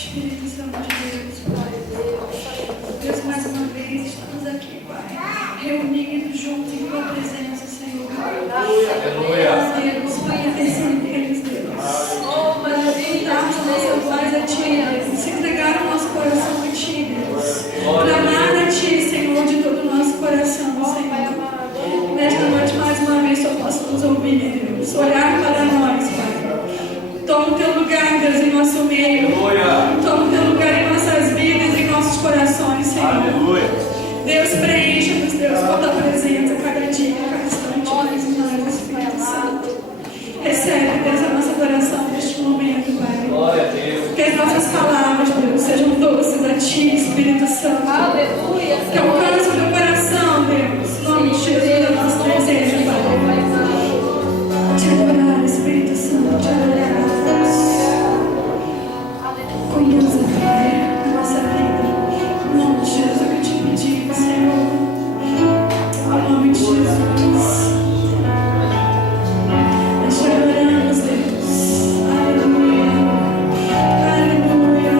Espírito Santo de Deus, Pai. Deus, mais uma vez estamos aqui, Pai, reunidos juntos em Tua presença, Senhor. Aleluia. Deus, Pai, intercedermos, Deus. Para levantarmos a nossa voz a Ti, Deus. Se entregar o nosso coração a Ti, Deus. Clamar a Ti, Senhor, de todo o nosso coração, Senhor. Nesta noite, mais uma vez, só posso nos ouvir, Deus. Olhar para nós, Pai. Toma o Teu lugar, Deus, em nosso meio. Toma o Teu lugar em nossas vidas, em nossos corações, Senhor. Aleluia. Deus, preencha-nos, Deus, com a Tua presença, cada dia, cada instante, mais, Espírito Santo. Recebe, Deus, a nossa adoração neste momento, Pai. Glória a Deus. Que as nossas palavras, Deus, sejam doces a Ti, Espírito Santo. Aleluia. Que alcance o Teu coração, Deus. Em nome de Jesus, é o nosso desejo, Pai. Te adorar, Espírito Santo, te adorar. Conduza, Pai, a nossa vida. Em nome de Jesus, eu te pedi, Senhor. Em nome de Jesus. Nós te adoramos, Deus. Aleluia. Aleluia.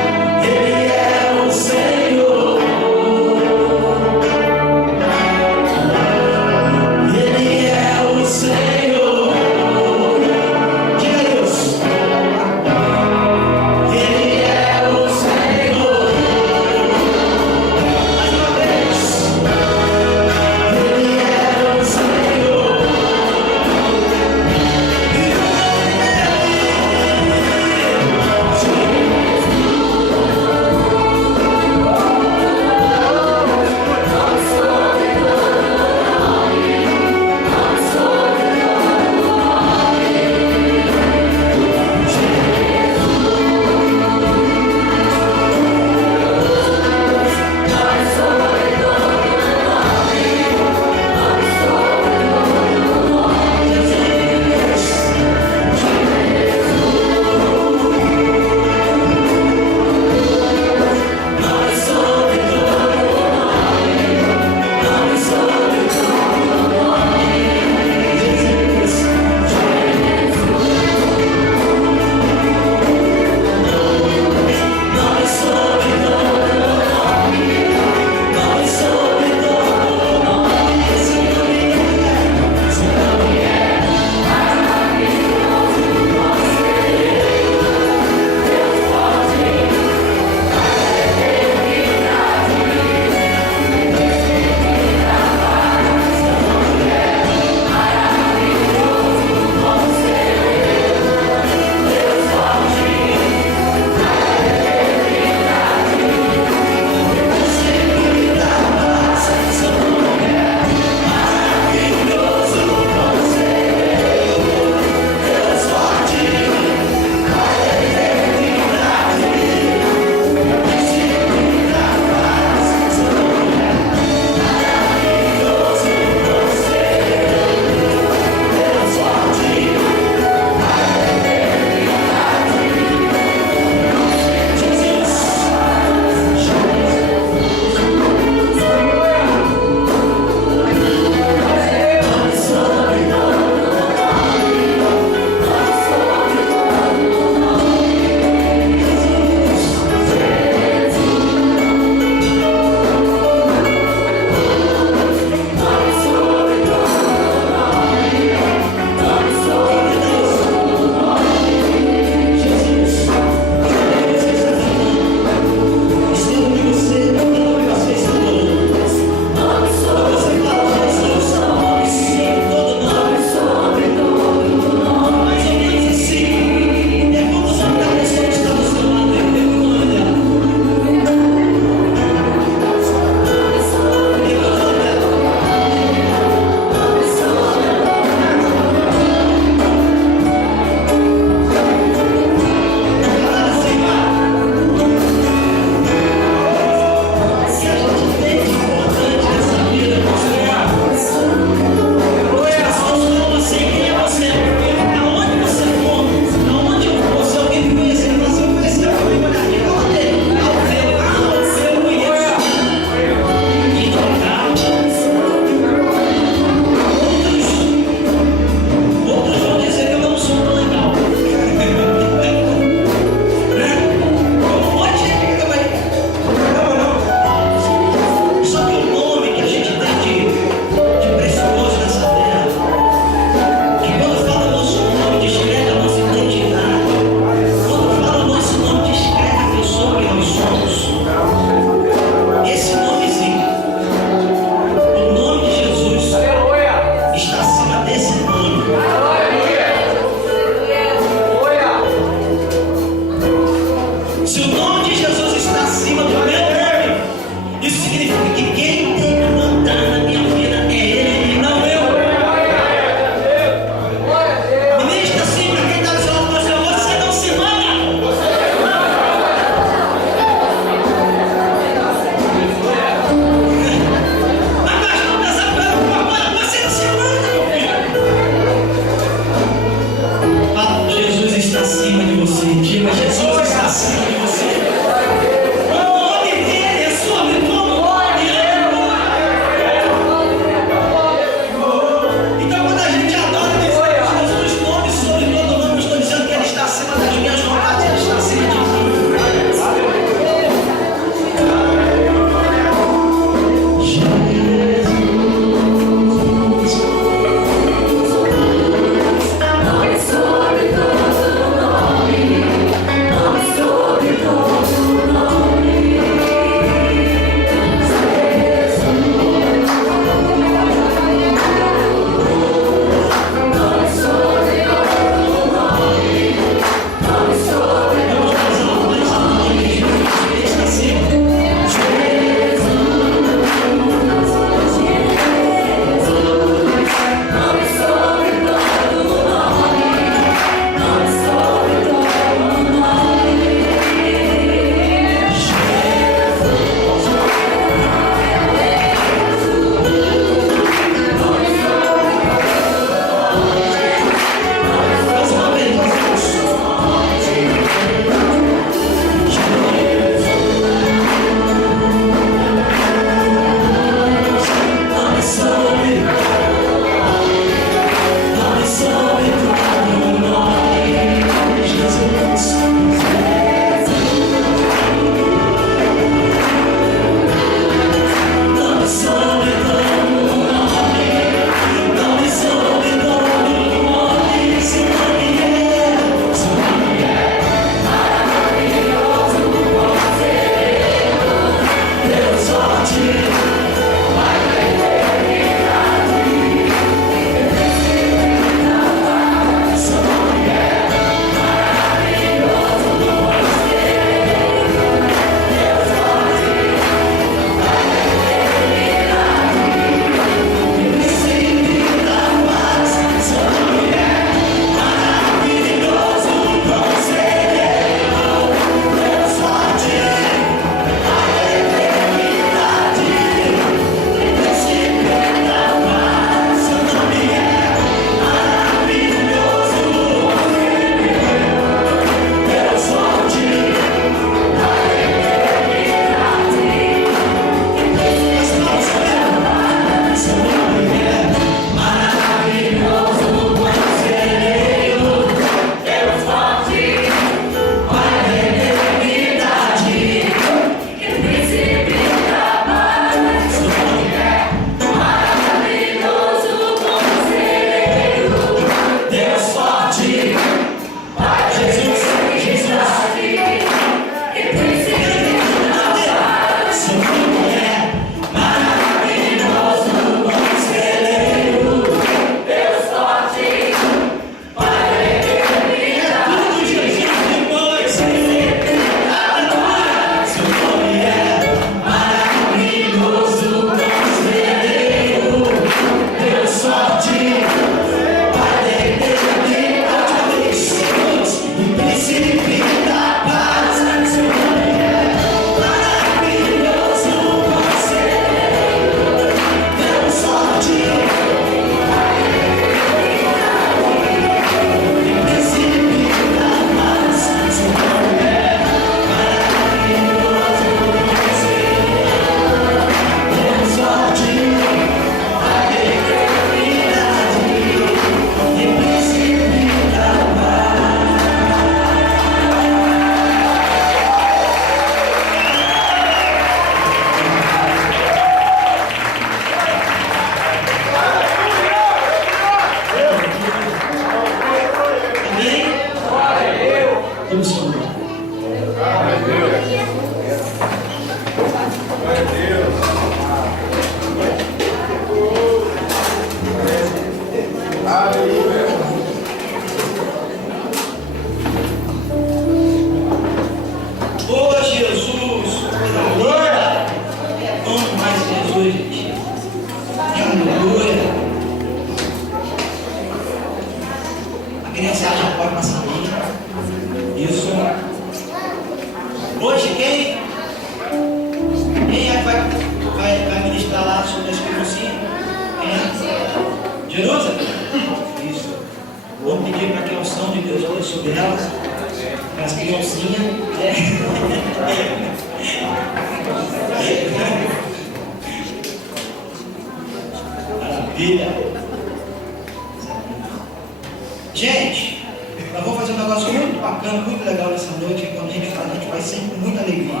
Gente, nós vamos fazer um negócio muito bacana, muito legal nessa noite. Quando a gente faz, a gente vai sempre com muita alegria.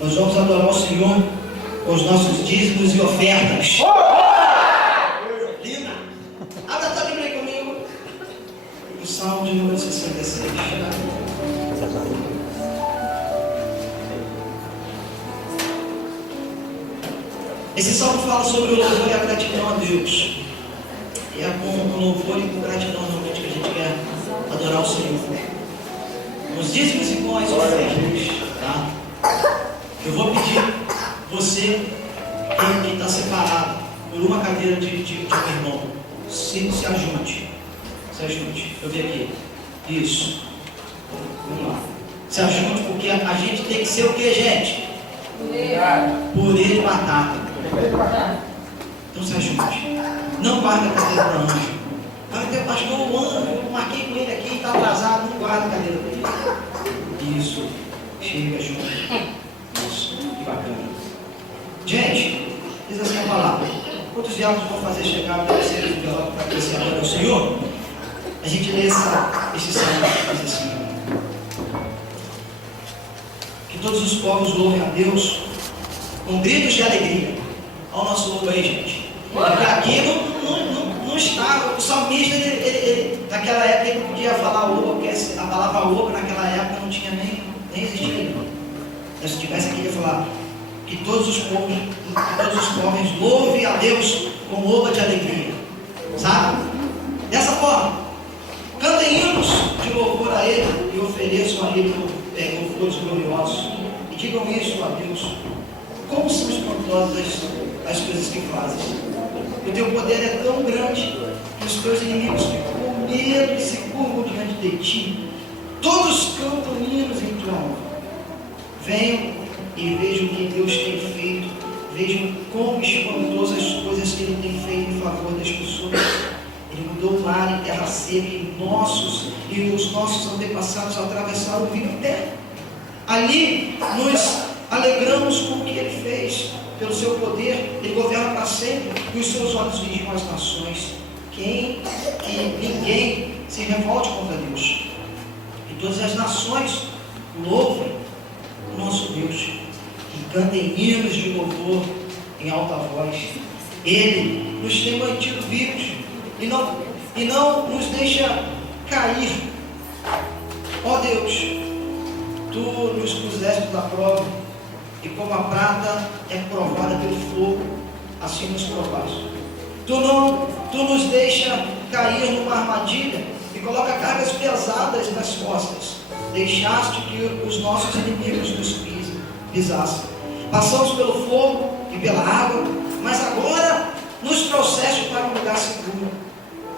Nós vamos adorar o Senhor com os nossos dízimos e ofertas. Linda! Abra a tua Bíblia aí comigo. O Salmo de número 66. Esse salmo fala sobre o louvor e a gratidão a Deus. E é com louvor e com gratidão realmente que a gente quer adorar o Senhor. Os dízimos e com as ofertas, tá? Eu vou pedir você que está separado por uma cadeira de irmão, se ajunte. Se ajunte. Eu vi aqui. Isso. Vamos lá. Se ajunte, porque a gente tem que ser o que, gente? Purê de batata. Então se ajude. Não guarda a cadeira para anjo. Ah, meu pastor, o anjo, eu marquei com ele aqui, está atrasado, não guarda a cadeira dele. Isso. Chega junto. Isso. Que bacana. Gente, diz assim a palavra. Quantos diálogos vão fazer chegar ao terceiro diálogo para crescer a glória ao Senhor? A gente lê esse salmo diz assim. Que todos os povos louvem a Deus com gritos de alegria. Olha o nosso louvor aí, gente. Porque aqui não estava, o salmista, ele naquela época ele não podia falar oba, porque a palavra oba naquela época não tinha nem existia. Se tivesse aqui, ele ia falar que todos os povos louvem a Deus com louvor de alegria. Sabe? Dessa forma, cantem hinos de louvor a Ele e ofereçam a Ele louvores gloriosos. E digam isso a Deus. Como são espantosas as coisas que fazes. O teu poder é tão grande que os teus inimigos ficam com medo e se curvam diante de ti. Todos cantam hinos em tua honra. Venham e vejam o que Deus tem feito. Vejam como espantosas as coisas que Ele tem feito em favor das pessoas. Ele mudou o mar em terra seca e os nossos antepassados atravessaram o rio até. Ali nos alegramos com o que Ele fez. Pelo seu poder, Ele governa para sempre e os seus olhos vigiam as nações. Que ninguém se revolte contra Deus. E todas as nações louvem o nosso Deus e cantem hinos de louvor em alta voz. Ele nos tem mantido vivos e não nos deixa cair. Ó Deus, Tu nos puseste da prova, e como a prata é provada pelo fogo, assim nos provaste. Tu nos deixa cair numa armadilha e coloca cargas pesadas nas costas. Deixaste que os nossos inimigos nos pisassem. Passamos pelo fogo e pela água, mas agora nos trouxeste para um lugar seguro.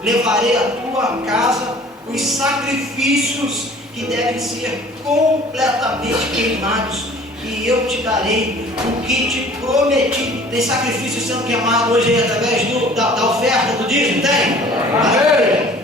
Levarei à tua casa os sacrifícios que devem ser completamente queimados, e eu te darei o que te prometi. Tem sacrifício sendo queimado hoje através da oferta do dízimo? Tem? Maravilha.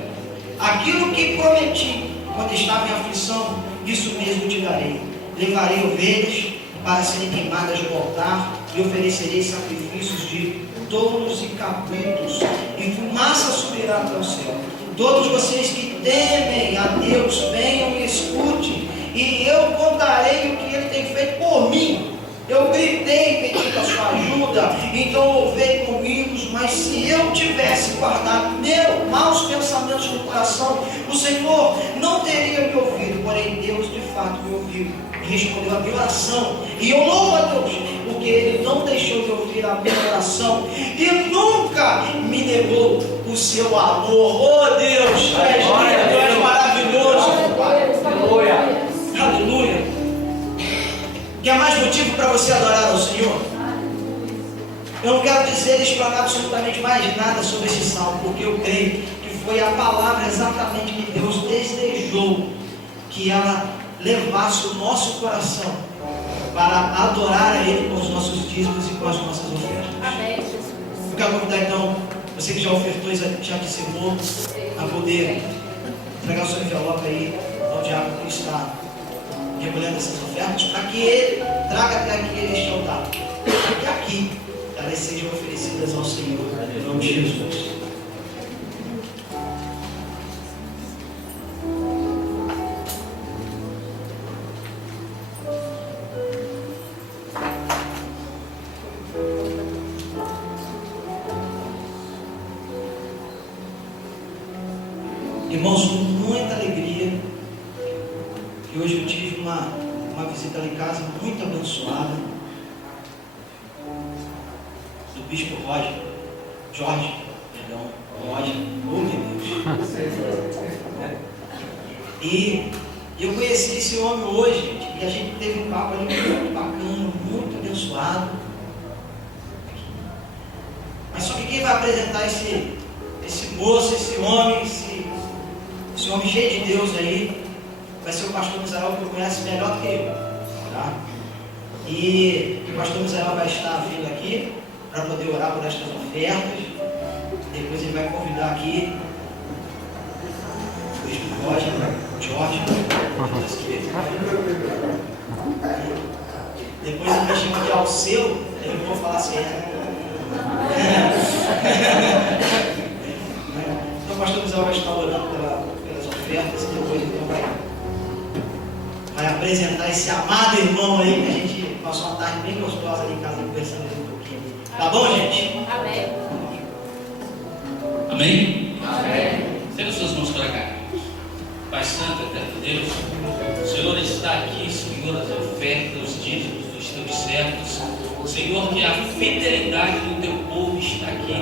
Aquilo que prometi quando estava em aflição, isso mesmo te darei. Levarei ovelhas para serem queimadas no altar e oferecerei sacrifícios de touros e cabritos, e fumaça subirá até o céu. Todos vocês que temem a Deus, venham e escutem, e eu contarei o que Ele tem feito por mim. Eu gritei pedindo a sua ajuda, então louvei comigo, mas se eu tivesse guardado maus pensamentos no coração, o Senhor não teria me ouvido. Porém Deus de fato me ouviu e respondeu a minha oração, e eu louvo a Deus porque Ele não deixou de ouvir a minha oração e nunca me negou o seu amor. Oh Deus, Tu és lindo, Tu és maravilhoso. Aleluia. Aleluia. Quer mais motivo para você adorar ao Senhor? Eu não quero dizer, explanar absolutamente mais nada sobre esse salmo, porque eu creio que foi a palavra exatamente que Deus desejou que ela levasse o nosso coração para adorar a Ele com os nossos dízimos e com as nossas ofertas. Amém, Jesus. Eu quero convidar então você que já ofertou e já dizimou a poder entregar o seu envelope aí ao diabo que está recolhendo essas ofertas, para que ele traga até aqui este altar, para que aqui elas sejam oferecidas ao Senhor, em nome de Jesus. Irmãos, com muita alegria, que hoje eu tive uma visita lá em casa muito abençoada do bispo Roger, oh meu Deus. E eu conheci esse homem hoje, gente, e a gente teve um papo ali muito bacana, muito abençoado. Mas só que quem vai apresentar esse moço, esse homem cheio de Deus aí, vai ser o pastor Misael, que eu conheço melhor do que eu, tá? E o pastor Misael vai estar vindo aqui para poder orar por estas ofertas. Depois ele vai convidar aqui o bispo Jorge, depois ele vai chamar de Alceu, ele vai falar assim, então o pastor Misael vai estar orando pelas ofertas, e depois então vai apresentar esse amado irmão aí, que a gente passou uma tarde bem gostosa ali em casa, conversando um pouquinho. Tá bom, gente? Amém. Amém? Amém. Estenda suas mãos para cá. Pai Santo, eterno Deus, o Senhor está aqui, Senhor, as ofertas, os dízimos dos teus servos Senhor, que a fidelidade do teu povo está aqui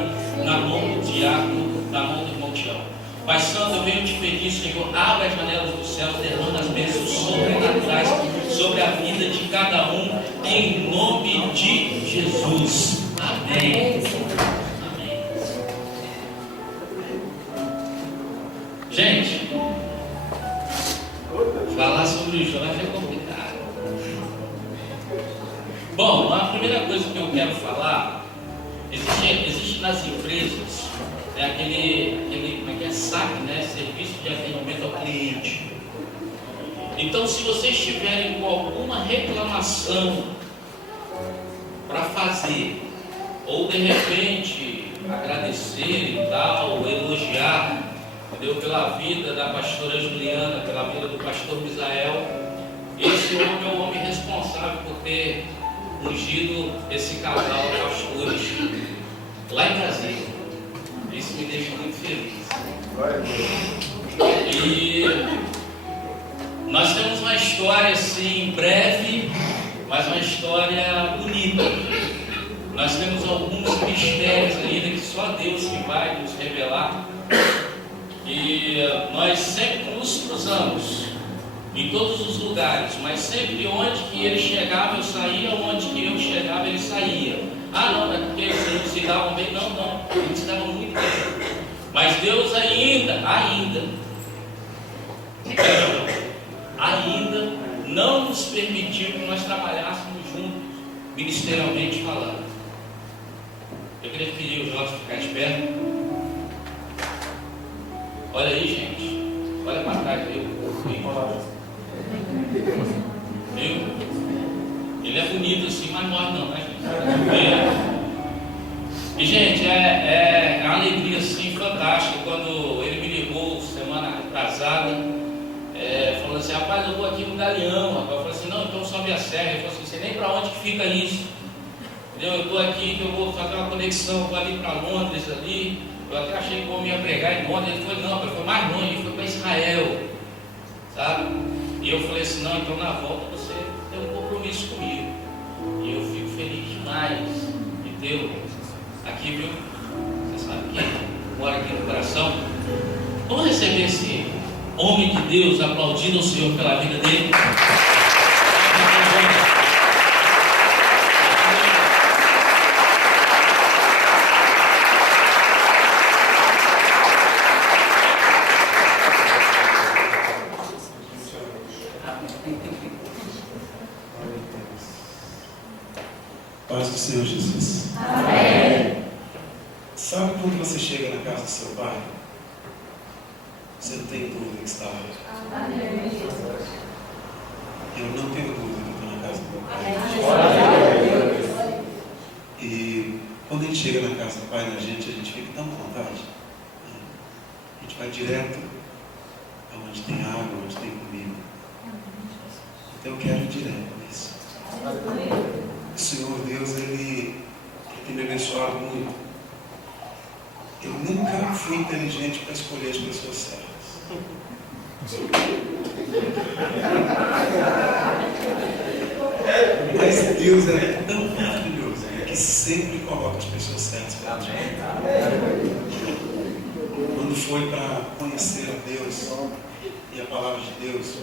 na mão do diácono, na mão do irmão Tião. Pai Santo, eu venho te pedir, Senhor, abre as janelas do céu, derrama as bênçãos sobrenaturais sobre a vida de cada um, em nome de Jesus. Amém. Amém. Gente, falar sobre o Jorge é complicado. Bom, a primeira coisa que eu quero falar, existe nas empresas aquele como é que é, SAC, né? Serviço de atendimento ao cliente. Então, se vocês tiverem com alguma reclamação para fazer, ou de repente agradecer e tal, elogiar, entendeu? Pela vida da pastora Juliana, pela vida do pastor Misael, esse homem é o homem responsável por ter ungido esse casal de pastores lá em Brasília. Isso me deixa muito feliz. E nós temos uma história assim breve, mas uma história bonita. Nós temos alguns mistérios ainda que só Deus que vai nos revelar. E nós sempre nos cruzamos em todos os lugares, mas sempre onde que ele chegava eu saía, onde que eu chegava ele saía. Ah, não, é porque eles não se davam bem. Não, eles se davam muito bem. Mas Deus ainda não nos permitiu que nós trabalhássemos juntos, ministerialmente falando. Eu queria pedir o Jorge ficar esperto. Olha aí, gente. Olha para trás aí. Viu? Ele é bonito assim, mas morre não, né, gente? E, gente, é uma alegria assim, fantástica. Quando ele me ligou semana atrasada, falando assim: rapaz, eu vou aqui no Galeão. Rapaz. Eu falei assim: não, então sobe a serra. Ele falou assim: você nem para onde que fica isso? Entendeu? Eu estou aqui, que eu vou fazer uma conexão, vou ali para Londres ali. Eu até achei que eu ia pregar em Londres. Ele falou: não, ele foi mais longe, ele foi para Israel, sabe? E eu falei assim: não, então na volta você tem um compromisso comigo. E eu fico feliz demais de tê-lo aqui, viu? Você sabe que mora aqui no coração. Vamos receber esse homem de Deus, aplaudindo o Senhor pela vida dele. Paz do Senhor Jesus. Amém. Sabe quando você chega na casa do seu pai? Você não tem dúvida que está lá. Amém. Eu não tenho dúvida que estou na casa do meu pai. E quando a gente chega na casa do pai da gente, a gente fica tão à vontade. A gente vai direto aonde tem água, onde tem comida. Então eu quero ir direto nisso. O Senhor Deus, Ele tem me abençoado muito. Eu nunca fui inteligente para escolher as pessoas certas. Mas Deus é tão maravilhoso que sempre coloca as pessoas certas para a gente. Quando foi para conhecer a Deus e a palavra de Deus,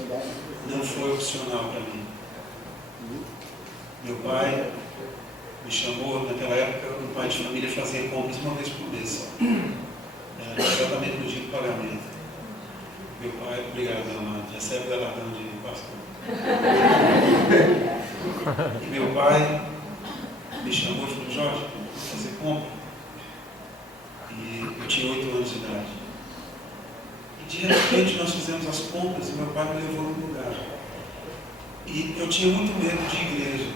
não foi opcional para mim. Meu pai me chamou, naquela época, o pai de família fazia compras uma vez por mês só. Exatamente no dia do pagamento. Meu pai, obrigado, amado, recebe o galardão de pastor. E meu pai me chamou e falou: Jorge, vou fazer compra. E eu tinha 8 anos de idade. E de repente nós fizemos as compras e meu pai me levou num lugar. E eu tinha muito medo de igreja,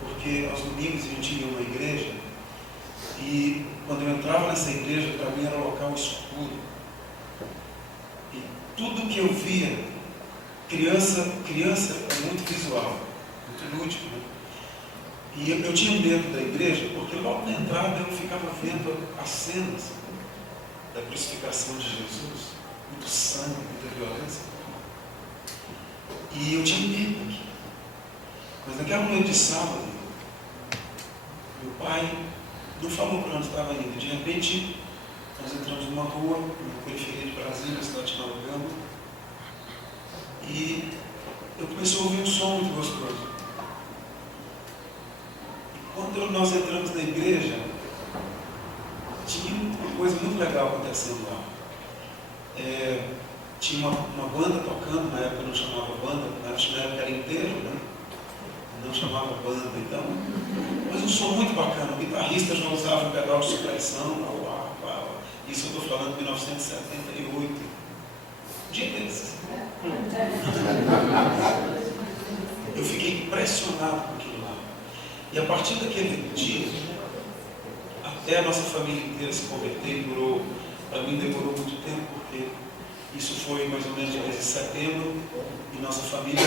porque aos domingos a gente ia a uma igreja e quando eu entrava nessa igreja, para mim era um local escuro. E tudo que eu via, criança é muito visual, muito lúdico, né? E eu tinha medo da igreja, porque logo na entrada eu ficava vendo as cenas da crucificação de Jesus, muito sangue, muita violência. E eu tinha medo daquilo. Mas naquela noite de sábado, Meu pai não falou para onde estava indo. De repente, nós entramos numa rua, na periferia de Brasília, na cidade de Nova Gama, e eu comecei a ouvir um som muito gostoso. E quando nós entramos na igreja, tinha uma coisa muito legal acontecendo lá. Tinha uma banda tocando, na época não chamava banda, na época era inteiro, né? Não chamava banda, então. Mas um som muito bacana. O guitarrista já usava um pedal de supressão. Isso eu estou falando de 1978. Um dia desses. Eu fiquei impressionado com aquilo lá. E a partir daquele dia, até a nossa família inteira se converter, para mim demorou muito tempo, porque isso foi mais ou menos em setembro, e nossa família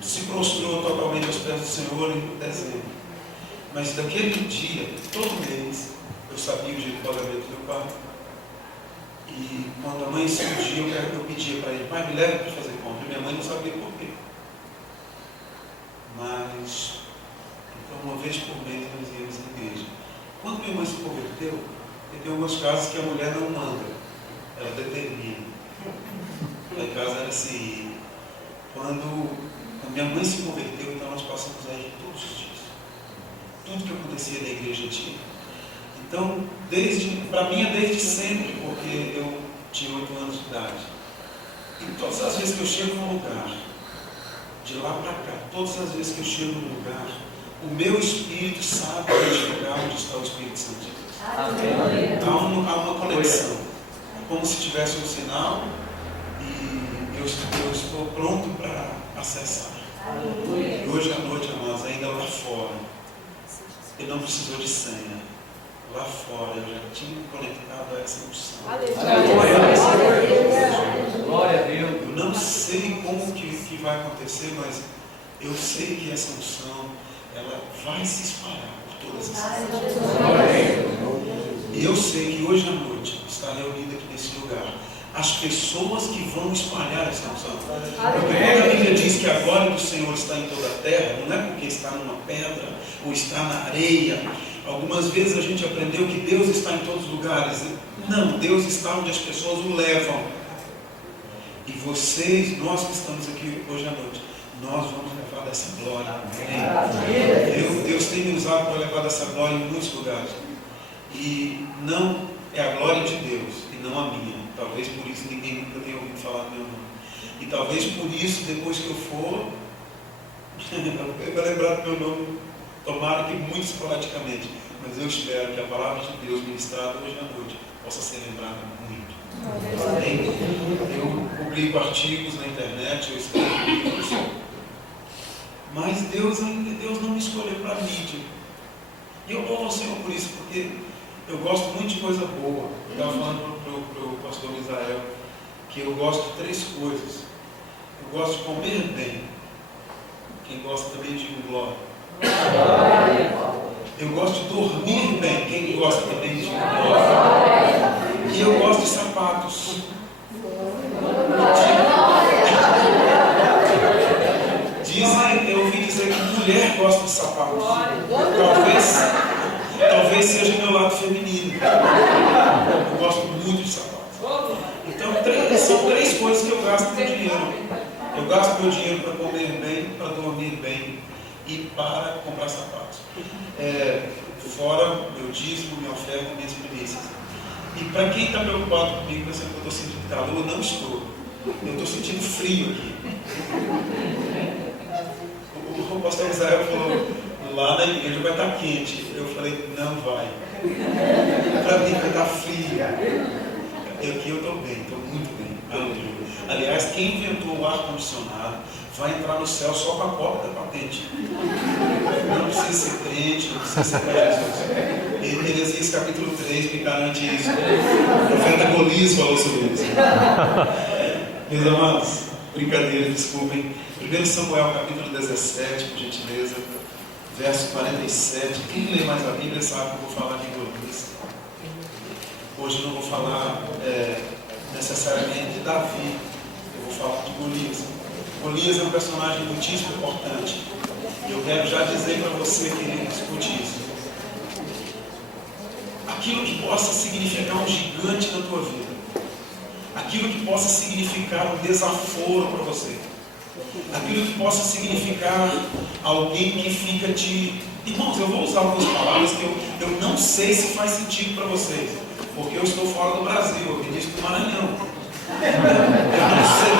se prostrou totalmente aos pés do Senhor em dezembro. Mas daquele dia, todo mês, eu sabia o dia de pagamento do meu pai. E quando amanhecia o dia, eu pedia para ele: pai, me leve para fazer compra. E minha mãe não sabia por quê. Mas, então, uma vez por mês nós íamos à igreja. Quando minha mãe se converteu, tem alguns casos que a mulher não manda, ela determina. Lá em casa era assim. Quando minha mãe se converteu, então nós passamos a ir todos os dias. Tudo que acontecia na igreja tinha. Então, para mim é desde sempre, porque eu tinha 8 anos de idade. E todas as vezes que eu chego num lugar, de lá para cá, todas as vezes que eu chego num lugar, o meu espírito sabe identificar onde está o Espírito Santo de Deus. Há uma conexão, como se tivesse um sinal, e eu estou pronto para acessar. E hoje à noite, amados, ainda lá fora, ele não precisou de senha. Lá fora eu já tinha conectado a essa unção. Glória a Deus. Eu não sei como que vai acontecer, mas eu sei que essa unção, ela vai se espalhar por todas as cidades. E eu sei que hoje à noite está reunida aqui nesse lugar as pessoas que vão espalhar essa unção. Porque quando a Bíblia diz que a glória do Senhor está em toda a terra, não é porque está numa pedra ou está na areia. Algumas vezes a gente aprendeu que Deus está em todos os lugares. Não, Deus está onde as pessoas o levam. E vocês, nós que estamos aqui hoje à noite, nós vamos levar dessa glória. Deus tem me usado para levar dessa glória em muitos lugares. E não é a glória de Deus e não a minha. Talvez por isso ninguém nunca tenha ouvido falar do meu nome. E talvez por isso, depois que eu for, eu vou lembrar do meu nome. Tomara que muito esporadicamente, mas eu espero que a palavra de Deus ministrada hoje à noite possa ser lembrada muito. Eu publico artigos na internet, eu escrevo livros, mas Deus não me escolheu para mídia. E eu louvo ao Senhor por isso, porque eu gosto muito de coisa boa. Eu estava falando para o pastor Israel que eu gosto de 3 coisas. Eu gosto de comer bem. Quem gosta também de glória. Eu gosto de dormir bem. Quem gosta também de glória. E eu gosto de sapatos. Eu ouvi dizer que mulher gosta de sapatos. Talvez seja meu lado feminino. Eu gosto muito de sapatos. Então são 3 coisas que eu gasto meu dinheiro. Eu gasto meu dinheiro para comer bem, para dormir bem e para comprar sapatos. Fora meu dízimo, minha oferta, minhas primícias. E para quem está preocupado comigo, pensando que eu estou sentindo calor, não estou. Eu estou sentindo frio aqui. O pastor Israel falou: lá na igreja vai estar quente. Eu falei: não vai. Para mim vai estar frio. Aqui eu estou bem, estou muito bem. Aleluia. Aliás, quem inventou o ar-condicionado vai entrar no céu só com a cópia da patente. Não precisa ser crente, não precisa ser para Jesus. E Jeremias capítulo 3 me garante isso. O profeta Golias falou sobre isso. Meus amados, brincadeira, desculpem. 1 Samuel capítulo 17, por gentileza, verso 47. Quem lê mais a Bíblia sabe que eu vou falar de Golias. Hoje eu não vou falar necessariamente de Davi, eu vou falar de Golias. Golias é um personagem muitíssimo importante. Eu quero já dizer para você, querido, escute isso. Aquilo que possa significar um gigante na tua vida, aquilo que possa significar um desaforo para você, aquilo que possa significar alguém que fica te... Irmãos, eu vou usar algumas palavras que eu não sei se faz sentido para vocês, porque eu estou fora do Brasil, eu ministro do Maranhão. Eu não sei.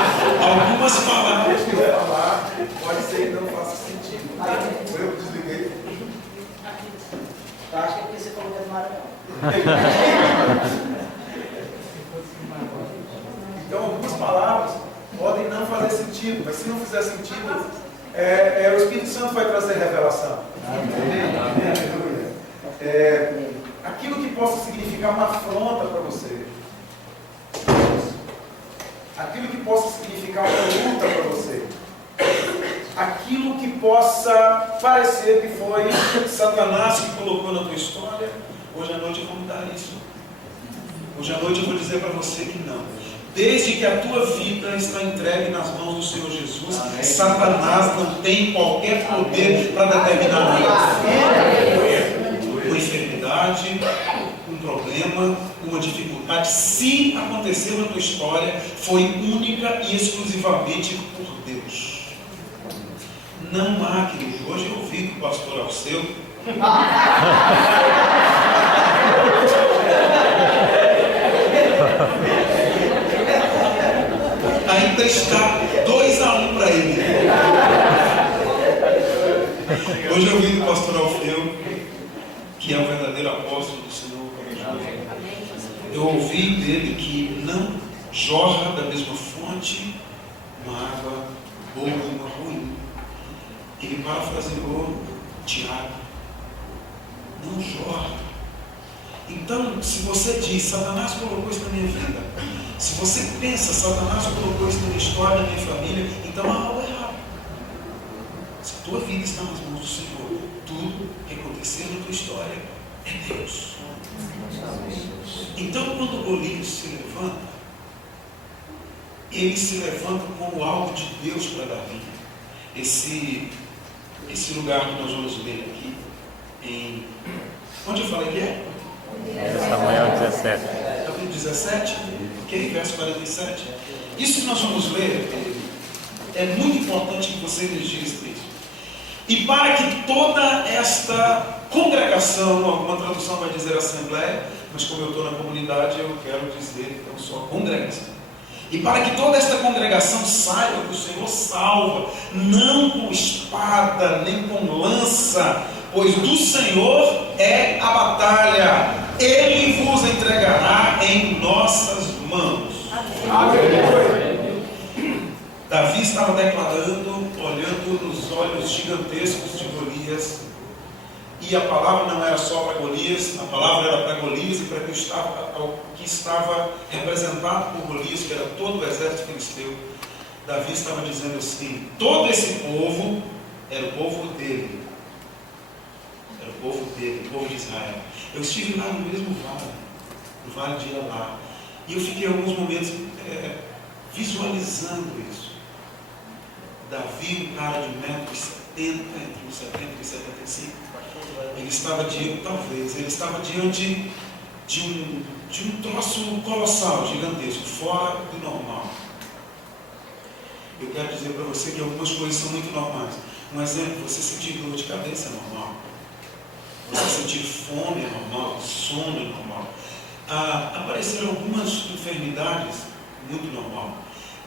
Algumas palavras que eu falar, pode ser que não faça sentido. Eu desliguei. Eu acho que é porque você falou que é do Maranhão. Então, algumas palavras podem não fazer sentido, mas se não fizer sentido, o Espírito Santo vai trazer revelação. Amém. Aquilo que possa significar uma afronta para você, aquilo que possa significar uma luta para você, aquilo que possa parecer que foi Satanás que colocou na tua história, hoje à noite eu vou mudar isso. Hoje à noite eu vou dizer para você que não. Desde que a tua vida está entregue nas mãos do Senhor Jesus, amém, Satanás não tem qualquer poder para determinar nada. Uma enfermidade, um problema, uma dificuldade, se aconteceu na tua história, foi única e exclusivamente por Deus. Não há, querido. Hoje eu ouvi que o pastor Alceu ainda está 2-1 para ele. Hoje eu ouvi do pastor Alfeu, que é o verdadeiro apóstolo do Senhor. Eu ouvi dele que não jorra da mesma fonte uma água boa e uma ruim. Ele parafraseou Tiago. Não jorra. Então, se você diz, Satanás colocou isso na minha vida, se você pensa, Satanás colocou isso na minha história, na minha família, então há algo errado. Se a tua vida está nas mãos do Senhor, tudo que acontecer na tua história é Deus. Então, quando Golias se levanta, ele se levanta como algo de Deus para Davi. Esse lugar que nós vamos ler aqui, onde eu falei que é? Samuel 17. Capítulo 17, ok? Verso 47. Isso que nós vamos ler é muito importante que você registre isso. E para que toda esta congregação, alguma tradução vai dizer assembleia, mas como eu estou na comunidade, eu quero dizer então só congregação. E para que toda esta congregação saiba que o Senhor salva, não com espada, nem com lança, pois do Senhor é a batalha. Ele vos entregará em nossas mãos. Amém. Davi estava declarando, olhando nos olhos gigantescos de Golias, e a palavra não era só para Golias, a palavra era para Golias e para o que estava representado por Golias, que era todo o exército filisteu. Davi estava dizendo assim: todo esse povo era o povo dele. Era o povo dele, o povo de Israel. Eu estive lá no mesmo vale, no vale de Elá, e eu fiquei alguns momentos visualizando isso. Davi, um cara de 1,70 m, entre os 70 e 75, ele estava diante de um troço colossal, gigantesco, fora do normal. Eu quero dizer para você que algumas coisas são muito normais. Um exemplo: você sentir dor de cabeça é normal. Você sentir fome é normal, sono é normal. Apareceram algumas enfermidades, muito normal.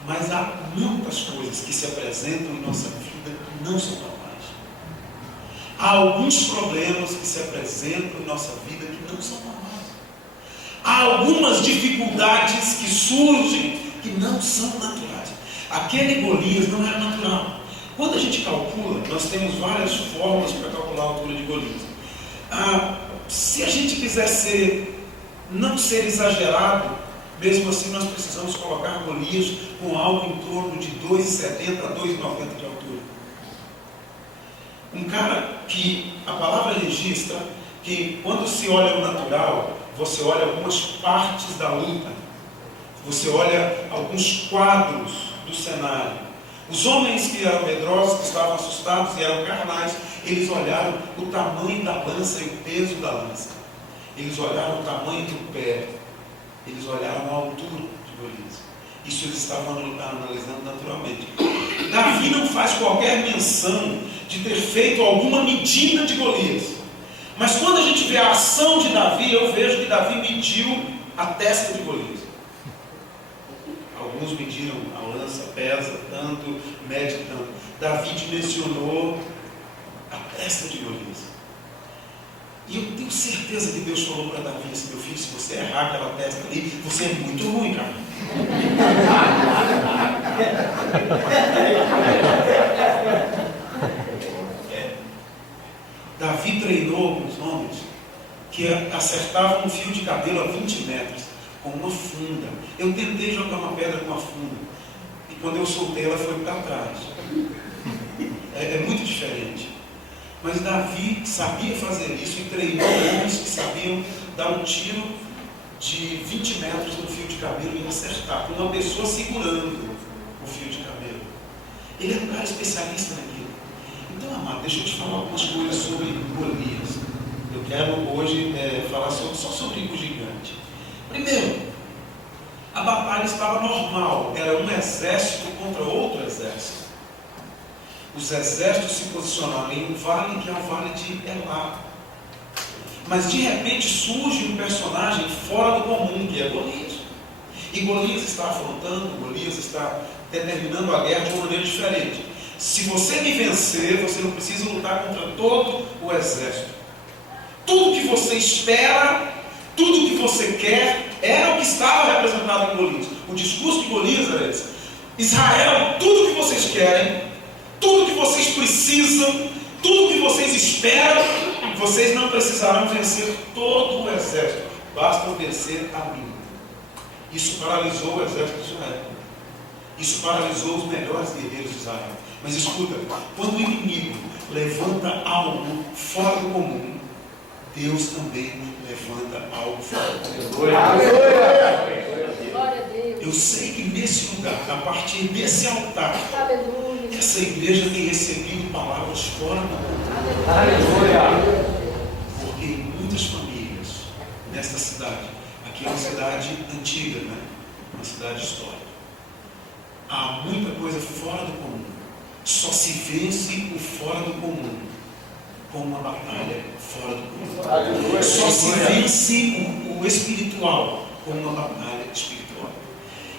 Mas há muitas coisas que se apresentam em nossa vida que não são normais. Há alguns problemas que se apresentam em nossa vida que não são normais. Há algumas dificuldades que surgem que não são naturais. Aquele Golias não era natural. Quando a gente calcula, nós temos várias formas para calcular a altura de Golias. Se a gente quiser não ser exagerado, mesmo assim nós precisamos colocar Golias com algo em torno de 2,70 a 2,90 de altura. Um cara que a palavra registra que quando se olha o natural, você olha algumas partes da luta, você olha alguns quadros do cenário, Os homens que eram medrosos, que estavam assustados e eram carnais, eles olharam o tamanho da lança e o peso da lança. Eles olharam o tamanho do pé. Eles olharam a altura de Golias. Isso eles estavam analisando naturalmente. Davi não faz qualquer menção de ter feito alguma medida de Golias. Mas quando a gente vê a ação de Davi, eu vejo que Davi mediu a testa de Golias. Alguns mediram a lança, pesa tanto, mede tanto. Davi dimensionou a testa de Golias. E eu tenho certeza que Deus falou para Davi assim: meu filho, se você errar aquela testa ali, você é muito ruim, cara. Davi treinou alguns homens que acertavam um fio de cabelo a 20 metros com uma funda. Eu tentei jogar uma pedra com uma funda e quando eu soltei ela foi para trás. É muito diferente. Mas Davi sabia fazer isso e treinou homens que sabiam dar um tiro de 20 metros no fio de cabelo e acertar, com uma pessoa segurando o fio de cabelo. Ele era um cara especialista naquilo. Então, amado, deixa eu te falar algumas coisas sobre Golias. Eu quero hoje falar só sobre o gigante. Primeiro, a batalha estava normal, era um exército contra outro exército. Os exércitos se posicionaram em um vale que é o vale de Elá. Mas de repente surge um personagem fora do comum, que é Golias. E Golias está afrontando, Golias está determinando a guerra de uma maneira diferente. Se você me vencer, você não precisa lutar contra todo o exército. Tudo que você espera, tudo que você quer, era o que estava representado em Golias. O discurso de Golias era esse: Israel, tudo que vocês querem, tudo que vocês precisam, tudo que vocês esperam, vocês não precisarão vencer todo o exército, basta vencer a mim. Isso paralisou o exército de Israel. Isso paralisou os melhores guerreiros de Israel. Mas escuta, quando o inimigo levanta algo fora do comum, Deus também levanta algo fora do comum. Eu sei que nesse lugar, a partir desse altar, essa igreja tem recebido palavras fora do comum. Porque em muitas famílias, nesta cidade, aqui é uma cidade antiga, né? Uma cidade histórica, há muita coisa fora do comum. Só se vence o fora do comum com uma batalha fora do comum. Só se vence o espiritual com uma batalha espiritual.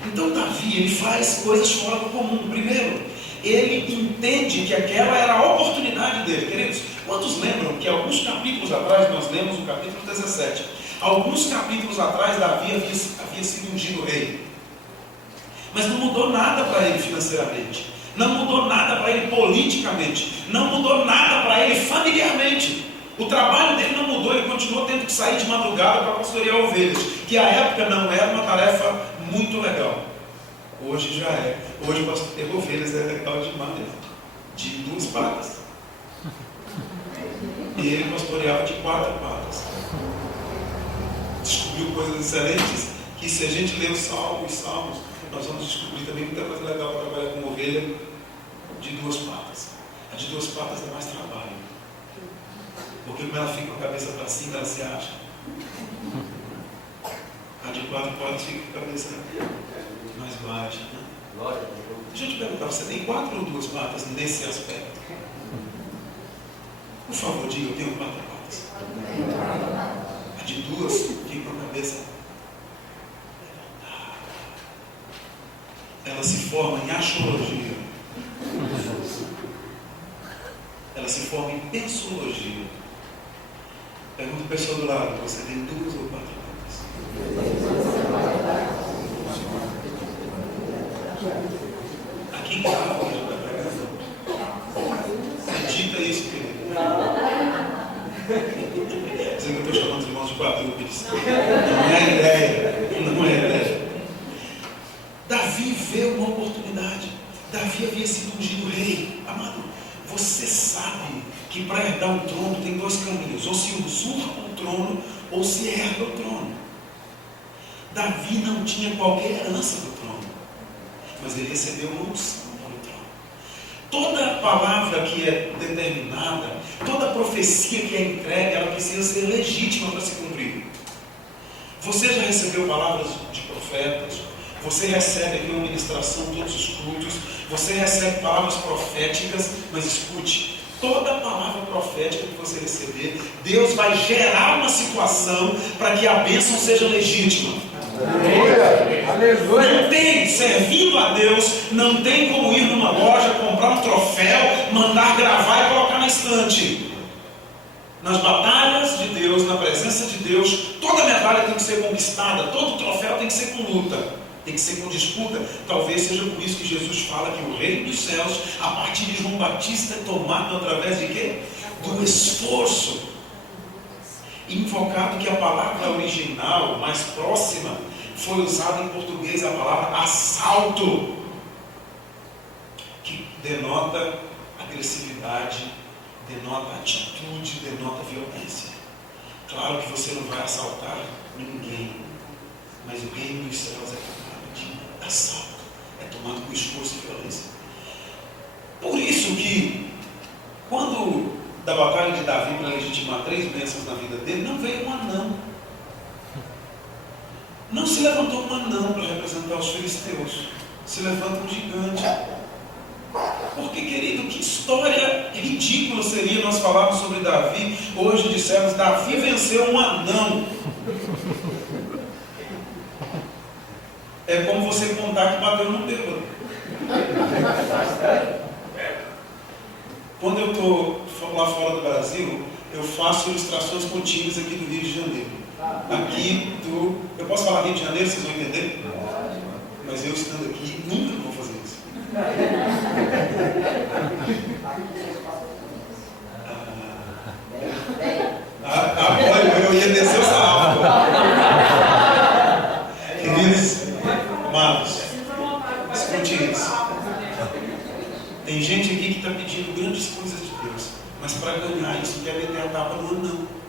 Então Davi, ele faz coisas fora do comum. Primeiro, ele entende que aquela era a oportunidade dele. Queridos, quantos lembram que alguns capítulos atrás, nós lemos o capítulo 17, alguns capítulos atrás Davi havia sido ungido rei, mas não mudou nada para ele financeiramente, não mudou nada para ele politicamente, não mudou nada para ele familiarmente. O trabalho dele não mudou, ele continuou tendo que sair de madrugada para pastorear ovelhas, que à época não era uma tarefa muito legal. Hoje já é. Hoje pastorear ovelhas é legal demais, de 2 patas. E ele pastoreava de 4 patas. Descobriu coisas excelentes, que se a gente ler os salmos, nós vamos descobrir também muita coisa legal para trabalhar com ovelha de 2 patas. A de 2 patas dá mais trabalho, porque como ela fica com a cabeça para cima, ela se acha. A de 4 patas fica com a cabeça mais baixa, né? Deixa eu te perguntar, você tem 4 ou 2 patas nesse aspecto? Por favor, diga: eu tenho 4 patas. A de 2 fica com a cabeça. Ela se forma em astrologia. Ela se forma em pensologia. Pergunta a pessoa do lado: você tem 2 ou 4 patas? Aqui em casa, a gente vai pregar. Medita isso, querido. Dizendo que eu estou chamando os irmãos de quadrúpedes. Não é ideia. Não é ideia. Davi vê uma oportunidade. Davi havia sido ungido rei. Amado, você sabe que para herdar um trono tem 2 caminhos: ou se usurpa o trono, ou se herda o trono. Davi não tinha qualquer herança do trono, mas ele recebeu uma unção para o trono. Toda palavra que é determinada, toda profecia que é entregue, ela precisa ser legítima para se cumprir. Você já recebeu palavras de profetas, você recebe aqui uma ministração todos os cultos, você recebe palavras proféticas, mas escute, toda palavra profética que você receber, Deus vai gerar uma situação para que a bênção seja legítima. Aleluia. Não tem, servindo a Deus, não tem como ir numa loja, comprar um troféu, mandar gravar e colocar na estante. Nas batalhas de Deus, na presença de Deus, toda medalha tem que ser conquistada, todo troféu tem que ser com luta, tem que ser com disputa. Talvez seja por isso que Jesus fala que o reino dos céus, a partir de João Batista, é tomado através de quê? Do esforço. Invocado que a palavra original, mais próxima, foi usada em português a palavra assalto, que denota agressividade, denota atitude, denota violência. Claro que você não vai assaltar ninguém, mas o reino dos céus é tomado de assalto, é tomado com esforço e violência. Por isso que, quando da batalha de Davi para legitimar 3 bênçãos na vida dele, não veio um anão. Não se levantou um anão para representar os filisteus. Se levanta um gigante. Porque, querido, que história ridícula seria nós falarmos sobre Davi. Hoje dissemos, Davi venceu um anão. É como você contar que bateu num bêbado. Quando eu estou lá fora do Brasil, eu faço ilustrações com times aqui do Rio de Janeiro. Eu posso falar Rio de Janeiro, vocês vão entender? Mas eu estando aqui, nunca vou fazer isso. Eu ia descer o sarrafo. Queridos, amados, escute isso. Tem gente aqui que está pedindo grandes coisas de Deus, mas para ganhar isso quer meter a tapa no anão.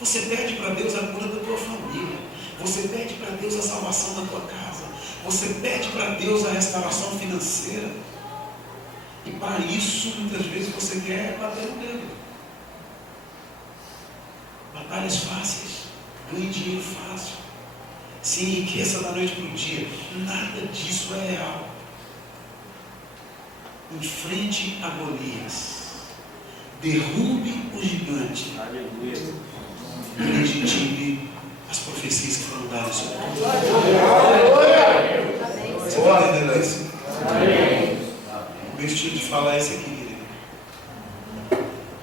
Você pede para Deus a cura da tua família, você pede para Deus a salvação da tua casa, você pede para Deus a restauração financeira, e para isso muitas vezes você quer bater no dedo. Batalhas fáceis, ganhe dinheiro fácil, se enriqueça da noite para o dia. Nada disso é real. Enfrente a Golias, derrube o gigante, e legitime as profecias que foram dadas sobre você. Você está entendendo isso? O meu estilo de falar é esse aqui, querido.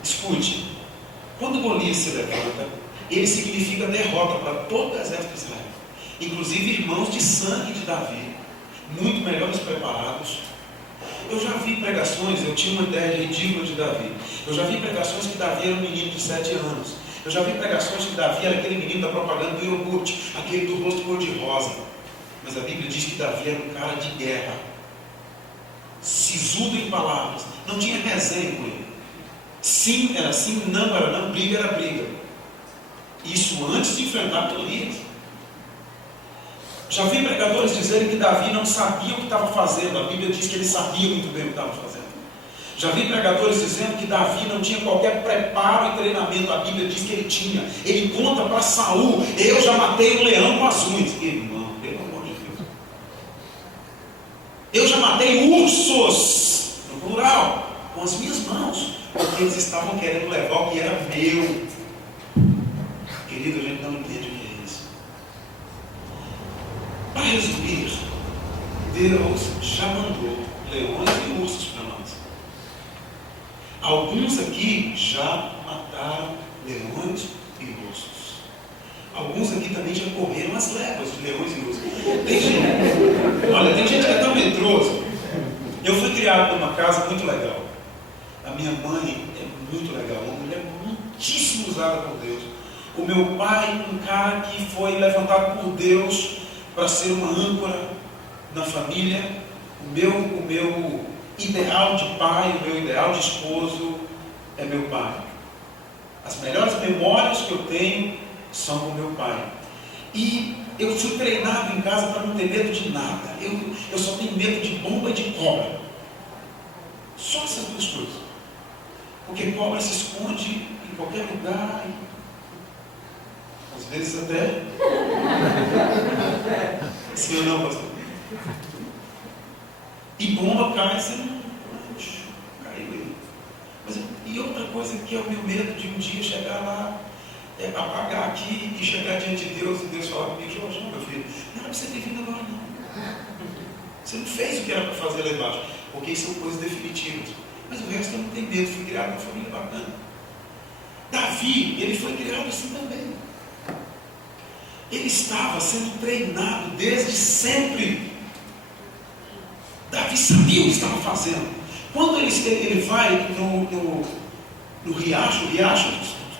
Escute, quando Golias se levanta, ele significa derrota para todo o exército de Israel, inclusive irmãos de sangue de Davi, muito melhores preparados. Eu já vi pregações, eu tinha uma ideia ridícula de Davi. Eu já vi pregações que Davi era um menino de 7 anos. Eu já vi pregações que Davi era aquele menino da propaganda do iogurte, aquele do rosto cor-de-rosa. Mas a Bíblia diz que Davi era um cara de guerra, sisudo em palavras, não tinha resenha com ele. Sim era sim, não era não, briga era briga. Isso antes de enfrentar Golias. Já vi pregadores dizerem que Davi não sabia o que estava fazendo. A Bíblia diz que ele sabia muito bem o que estava fazendo. Já vi pregadores dizendo que Davi não tinha qualquer preparo e treinamento. A Bíblia diz que ele tinha. Ele conta para Saul: eu já matei um leão com as unhas. Irmão, pelo amor de Deus. Eu já matei ursos, no plural, com as minhas mãos, porque eles estavam querendo levar o que era meu. Querido, a gente não entende o que é isso. Para resumir, Deus já mandou leões e ursos para nós. Alguns aqui já mataram leões e ursos. Alguns aqui também já correram as léguas de leões e ursos. Tem gente que é tão medroso. Eu fui criado numa casa muito legal. A minha mãe é muito legal, uma mulher muitíssimo usada por Deus. O meu pai, um cara que foi levantado por Deus para ser uma âncora na família. O meu ideal de pai, o meu ideal de esposo é meu pai. As melhores memórias que eu tenho são com meu pai. E Eu fui treinado em casa para não ter medo de nada. Eu só tenho medo de bomba e de cobra. Só essas duas coisas. Porque cobra se esconde em qualquer lugar. Às vezes até. Sim ou não, pastor? E bomba cai, você não. Caiu aí. Mas, e outra coisa que é o meu medo de um dia chegar lá, apagar aqui e chegar diante de Deus e Deus falar comigo: Jorge, meu filho, não era para você ter vindo agora não. Você não fez o que era para fazer lá embaixo. Porque isso são coisas definitivas. Mas o resto eu não tenho medo. Fui criado numa família bacana. Davi, ele foi criado assim também. Ele estava sendo treinado desde sempre. Davi sabia o que estava fazendo. Quando ele vai no riacho,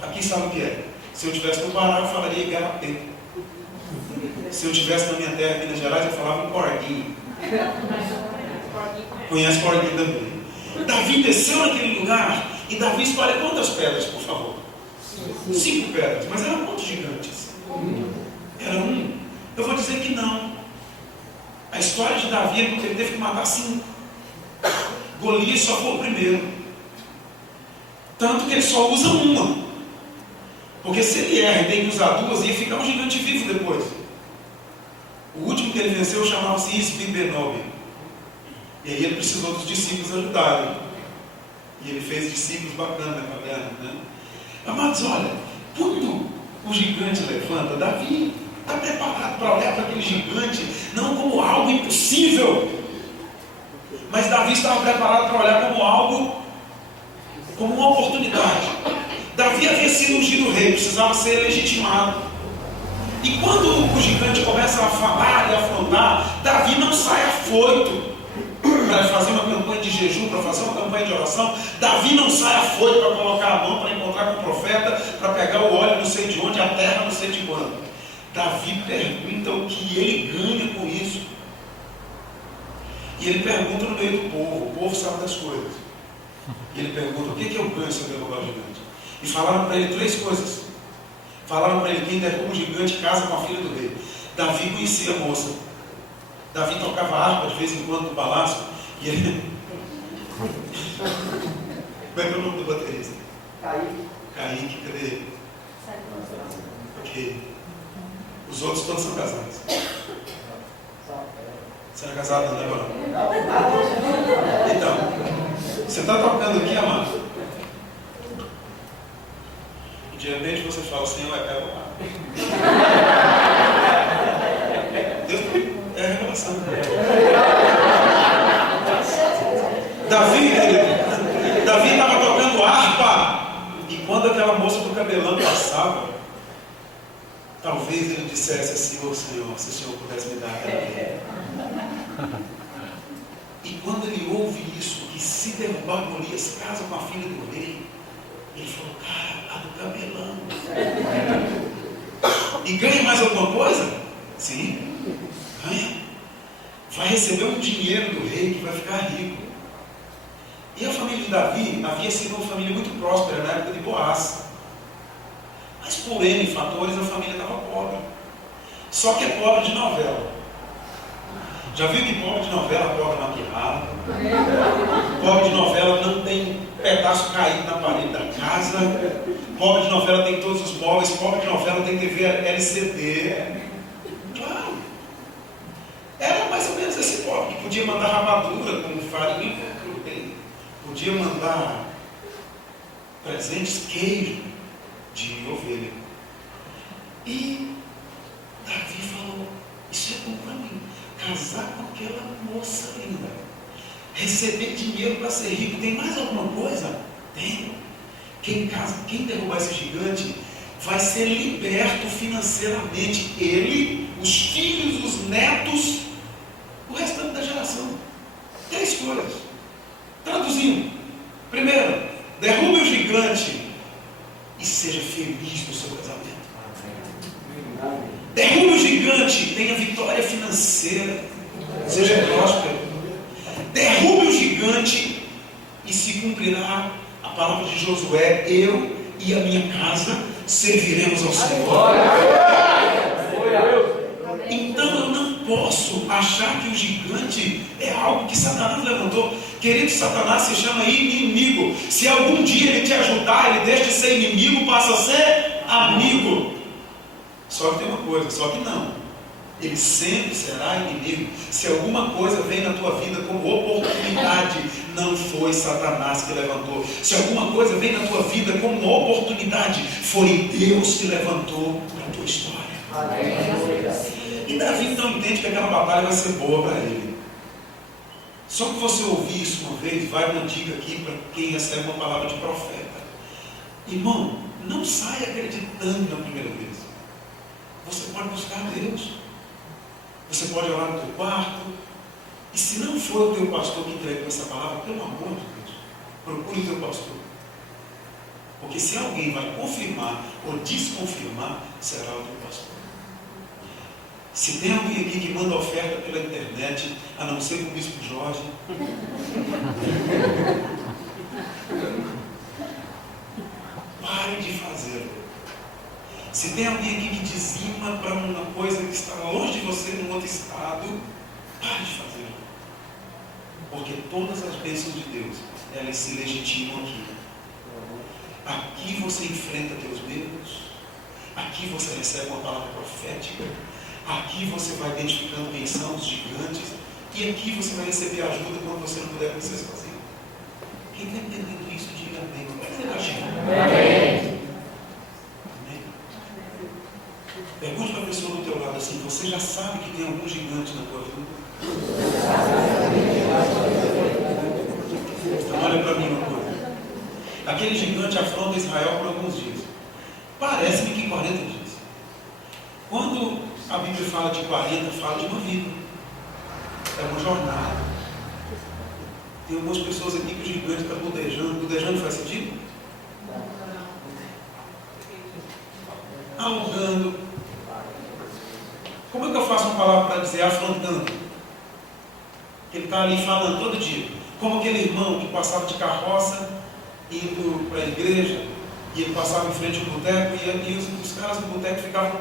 aqui sabe o que é? Se eu estivesse no Pará, eu falaria Igarapé. Se eu estivesse na minha terra, Minas Gerais, eu falava em Corguinho. Conhece Corguinho também. Davi desceu naquele lugar e Davi escolhe quantas pedras, por favor? 5 pedras. Mas eram quantos gigantes? Era um. Eu vou dizer que não. A história de Davi é porque ele teve que matar 5. Golias só foi o primeiro. Tanto que ele só usa uma. Porque se ele erra e tem que usar 2, ia ficar um gigante vivo depois. O último que ele venceu chamava-se Isbi-Benob. E aí ele precisou dos discípulos ajudarem. E ele fez discípulos bacanas, né? Amados, olha, quando o gigante levanta, Davi está preparado para olhar para aquele gigante, não como algo impossível, mas Davi estava preparado para olhar como algo, como uma oportunidade. Davi havia sido ungido rei, precisava ser legitimado. E quando o gigante começa a falar e a afrontar, Davi não sai afoito para fazer uma campanha de jejum, para fazer uma campanha de oração. Davi não sai afoito para colocar a mão, para encontrar com o profeta, para pegar o óleo não sei de onde, a terra não sei de quando. Davi pergunta o que ele ganha com isso. E ele pergunta no meio do povo. O povo sabe das coisas. E ele pergunta: o que eu ganho se eu derrubar o gigante? E falaram para ele 3 coisas. Falaram para ele: quem derruba o gigante casa com a filha do rei. Davi conhecia a moça. Davi tocava harpa de vez em quando no palácio. E ele... Como é o nome do baterista? Kaique, cadê ele? Ok. Os outros todos são casados. Você não é casado, não, né, mano? Então, você está tocando aqui, amado. E de repente você fala: Senhor, é pé lá. Deus é a revelação. Davi estava tocando harpa. E quando aquela moça do cabelão passava, talvez ele dissesse assim: ô Senhor, se o Senhor pudesse me dar aquela vida. E quando ele ouve isso, que se derrubar Golias casa com a filha do rei, ele falou: cara, a do cabelão. E ganha mais alguma coisa? Sim, ganha. Vai receber um dinheiro do rei que vai ficar rico. E a família de Davi havia sido uma família muito próspera na época de Boaz. Mas por N fatores a família estava pobre. Só que é pobre de novela. Já viu que pobre de novela acorda maquiada? Pobre de novela não tem pedaço caído na parede da casa. Pobre de novela tem todos os móveis. Pobre de novela tem TV LCD. Claro. Era mais ou menos esse pobre que podia mandar rapadura com farinha e glúten. Podia mandar presentes, queijo de ovelha. E Davi falou: isso é bom para mim. Casar com aquela moça linda, receber dinheiro para ser rico. Tem mais alguma coisa? Tem. Quem derrubar esse gigante vai ser liberto financeiramente. Ele, os filhos, os netos, o restante da geração. 3 coisas. Traduzindo: primeiro, derrube o gigante e seja feliz no seu casamento. Derrube o gigante, tenha vitória financeira, seja próspero. Derrube o gigante e se cumprirá a palavra de Josué: eu e a minha casa serviremos ao Senhor. posso achar que o gigante é algo que Satanás levantou. Querido, Satanás se chama inimigo. Se algum dia ele te ajudar, ele deixa de ser inimigo, passa a ser amigo. Só que tem uma coisa, só que não. Ele sempre será inimigo. Se alguma coisa vem na tua vida como oportunidade, não foi Satanás que levantou. Se alguma coisa vem na tua vida como oportunidade, foi Deus que levantou na tua história. E Davi então entende que aquela batalha vai ser boa para ele. Só que você ouvir isso uma vez, vai uma dica aqui para quem recebe uma palavra de profeta. Irmão, não saia acreditando na primeira vez. Você pode buscar Deus. Você pode orar no teu quarto. E se não for o teu pastor que entregou essa palavra, pelo amor de Deus, procure o teu pastor. Porque se alguém vai confirmar ou desconfirmar, será o teu pastor. Se tem alguém aqui que manda oferta pela internet, a não ser o bispo Jorge, pare de fazê-lo. Se tem alguém aqui que dizima para uma coisa que está longe de você, num outro estado, pare de fazê-lo. Porque todas as bênçãos de Deus, elas se legitimam aqui. Aqui você enfrenta teus medos. Aqui você recebe uma palavra profética. Aqui você vai identificando quem são os gigantes. E aqui você vai receber ajuda quando você não puder vencer sozinho. Quem está entendendo isso, diga amém. Como é que você está achando? Amém. Pergunte para a pessoa do teu lado assim: você já sabe que tem algum gigante na tua vida? Então olha para mim uma coisa. Aquele gigante afronta Israel por alguns dias. Parece-me que 40 dias. Quando a Bíblia fala de 40, fala de uma vida. É uma jornada. Tem algumas pessoas aqui que o gigante está budejando. Budejando faz sentido? Alugando. Como é que eu faço uma palavra para dizer afrontando? Ele está ali falando todo dia. Como aquele irmão que passava de carroça, indo para a igreja, e ele passava em frente ao boteco, e os caras do boteco ficavam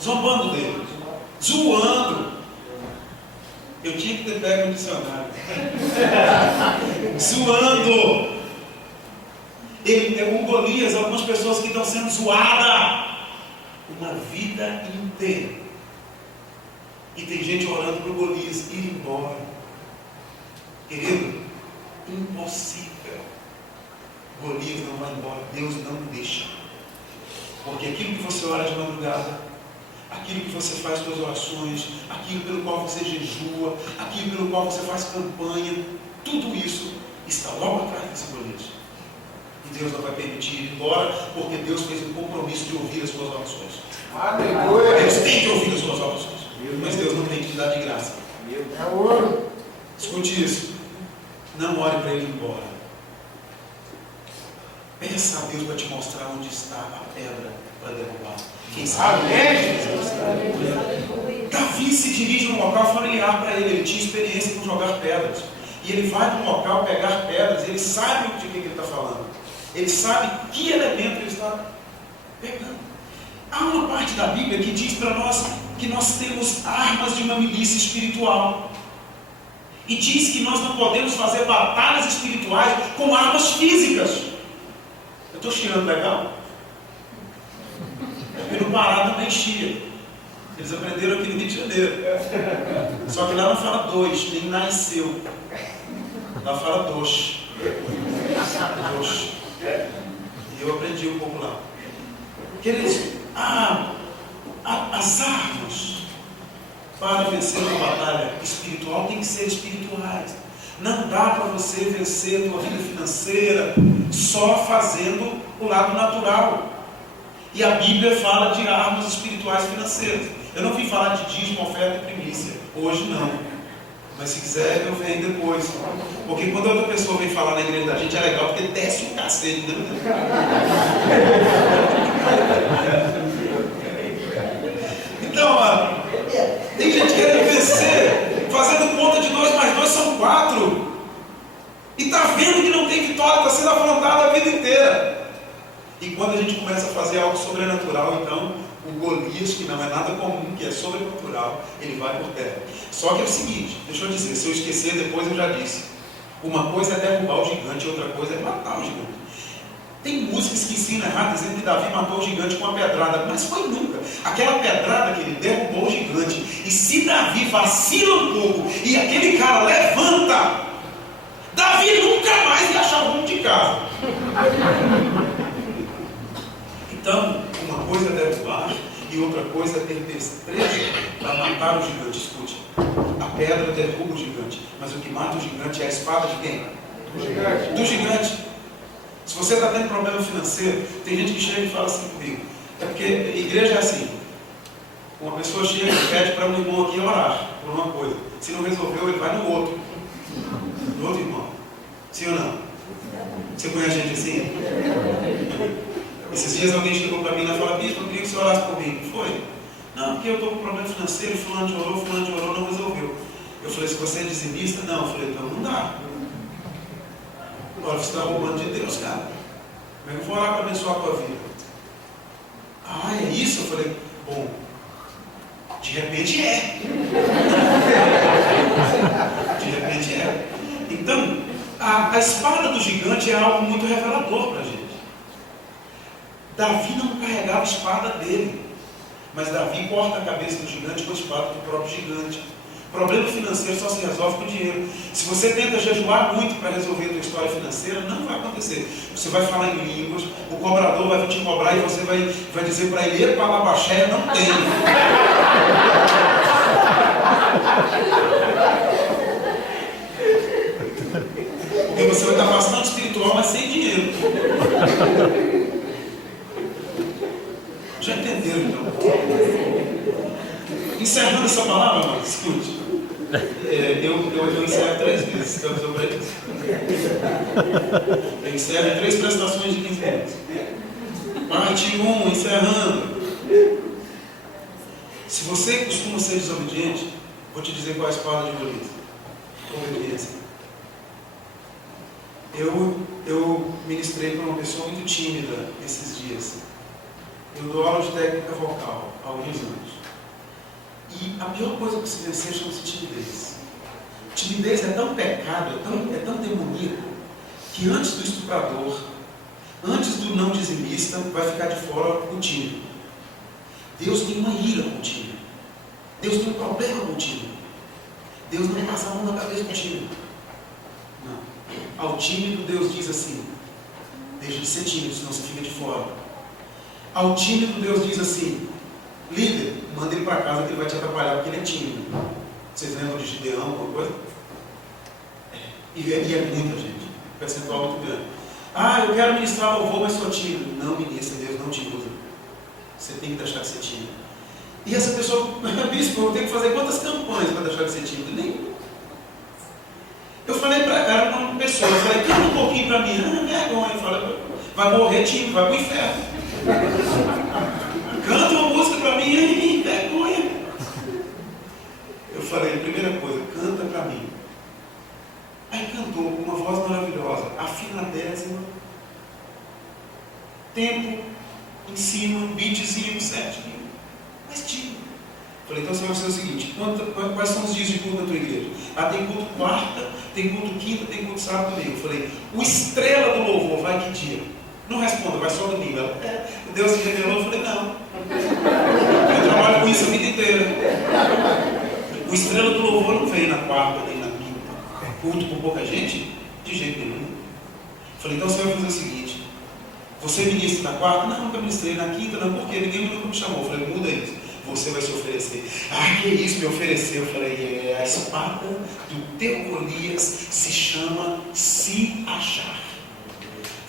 zombando dele, zoando. Eu tinha que ter pego no dicionário. Zoando. O Golias, algumas pessoas que estão sendo zoadas uma vida inteira. E tem gente orando para o Golias ir embora. Querido, impossível. Golias não vai embora, Deus não deixa. Porque aquilo que você ora de madrugada, aquilo que você faz suas orações, aquilo pelo qual você jejua, aquilo pelo qual você faz campanha, tudo isso está logo atrás desse Golias. E Deus não vai permitir ir embora, porque Deus fez um compromisso de ouvir as suas orações. Aleluia! Deus tem que ouvir as suas orações, mas Deus não tem que te dar de graça. Escute isso. Não ore para ele ir embora. Peça a Deus para te mostrar onde está a pedra para derrubar. Quem sabe? Davi se dirige a um local familiar para ele. Ele tinha experiência com jogar pedras. E ele vai para um local pegar pedras. Ele sabe de que ele está falando. Ele sabe que elemento ele está pegando. Há uma parte da Bíblia que diz para nós que nós temos armas de uma milícia espiritual. E diz que nós não podemos fazer batalhas espirituais com armas físicas. Eu estou cheirando legal? Porque no Pará também chia. Eles aprenderam aqui no Rio de Janeiro. Só que lá não fala dois, nem nasceu. Lá fala dois. Dois. E eu aprendi um pouco lá. Queridos, as armas para vencer uma batalha espiritual tem que ser espirituais. Não dá para você vencer a tua vida financeira só fazendo o lado natural. E a Bíblia fala de armas espirituais financeiras. Eu não vim falar de dízimo, oferta e primícia. Hoje não. Mas se quiser eu venho depois. Porque quando outra pessoa vem falar na igreja da gente é legal, porque desce um cacete, né? Então, tem gente querendo vencer, fazendo conta de 2 mais 2 são 4. E está vendo que não tem vitória, está sendo afrontado a vida inteira. E quando a gente começa a fazer algo sobrenatural, então o Golias, que não é nada comum, que é sobrenatural, ele vai por terra. Só que é o seguinte, deixa eu dizer, se eu esquecer depois eu já disse. Uma coisa é derrubar o gigante, outra coisa é matar o gigante. Tem músicas que ensinam errado, dizendo que Davi matou o gigante com uma pedrada, mas foi nunca. Aquela pedrada que ele derrubou o gigante. E se Davi vacila um pouco e aquele cara levanta, Davi nunca mais ia achar o rumo de casa. Então, uma coisa é derrubar e outra coisa é ter destreza para matar o gigante. Escute, a pedra derruba o gigante, mas o que mata o gigante é a espada de quem? Do gigante. Se você está tendo problema financeiro, tem gente que chega e fala assim comigo. É porque a igreja é assim. Uma pessoa chega e pede para um irmão aqui orar por uma coisa. Se não resolveu, ele vai no outro. No outro irmão. Sim ou não? Você conhece gente assim? Esses dias alguém chegou para mim e falou: bispo, eu queria que você orasse por mim. Foi? Não, porque eu estou com problema financeiro, fulano de orou, não resolveu. Eu falei: se você é dizimista? Não. Eu falei: então não dá. Agora você está roubando de Deus, cara. Como é que eu vou orar para abençoar a tua vida? Ah, é isso? Eu falei: bom, de repente é. De repente é. Então, a espada do gigante é algo muito revelador para a gente. Davi não carregava a espada dele, mas Davi corta a cabeça do gigante com a espada do próprio gigante. Problema financeiro só se resolve com dinheiro. Se você tenta jejuar muito para resolver a sua história financeira, não vai acontecer. Você vai falar em línguas, o cobrador vai te cobrar e você vai dizer para ele: para Labaxé não tem. Porque você vai estar bastante espiritual, mas sem dinheiro. Já entenderam, então? Encerrando essa palavra, mas escute. Eu encerro 3 vezes, estamos obreiros. Eu encerro em 3 prestações de 15 minutos. Parte 1, encerrando. Se você costuma ser desobediente, vou te dizer qual é a espada de Golias. Obediência. Eu ministrei para uma pessoa muito tímida esses dias. Eu dou aula de técnica vocal há alguns anos. E a pior coisa que se vencer chama-se timidez. Timidez é tão pecado, é tão demoníaco, que antes do estuprador, antes do não dizimista, vai ficar de fora o tímido. Deus tem uma ira com o tímido. Deus tem um problema com o tímido. Deus não passa a mão na cabeça do tímido. Não. Ao tímido, Deus diz assim: deixa de ser tímido, senão você fica de fora. Ao tímido, Deus diz assim: líder, manda ele para casa que ele vai te atrapalhar porque ele é tímido. Vocês lembram de Gideão, alguma coisa? E é muita gente, percentual muito grande. Ah, eu quero ministrar louvor, mas sou tímido. Não, ministra, Deus não te usa. Você tem que deixar de ser tímido. E essa pessoa: bispo, eu tenho que fazer quantas campanhas para deixar de ser tímido? Nenhuma. Eu falei para uma pessoa, eu falei: canta um pouquinho para mim. Ah, vergonha. Eu falei: vai morrer tímido, vai para o inferno. Canta uma música para mim, ai, vergonha. Eu falei: primeira coisa, canta para mim. Aí cantou com uma voz maravilhosa, afinadésima, tempo em cima, beatzinho, certinho, mas tímido. Falei: então você vai fazer o seguinte: quais são os dias de culto na tua igreja? Ah, tem culto quarta, tem culto quinta, tem culto sábado e domingo. Eu falei: o estrela do louvor vai que dia? Não responda, vai só domingo. Deus se revelou. Eu falei: não, eu trabalho com isso a vida inteira. O estrela do louvor não veio na quarta nem na quinta. Culto com pouca gente? De jeito nenhum. Eu falei: então você vai fazer o seguinte: você ministra na quarta? Não, nunca ministrei. Na quinta não, porque ninguém nunca me chamou. Eu falei: muda isso, você vai se oferecer. Ah, que isso, me ofereceu. Eu falei: a espada do teu Golias se chama se achar.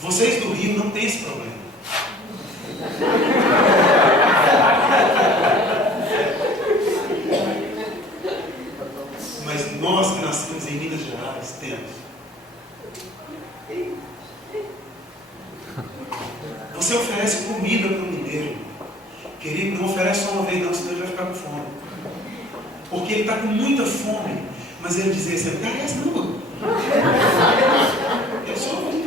Vocês do Rio não têm esse problema. Mas nós que nascemos em Minas Gerais temos. Você oferece comida para o mineiro. Querido, não oferece só uma vez não, senão ele vai ficar com fome. Porque ele está com muita fome. Mas ele diz assim: carece não. Eu sou muito.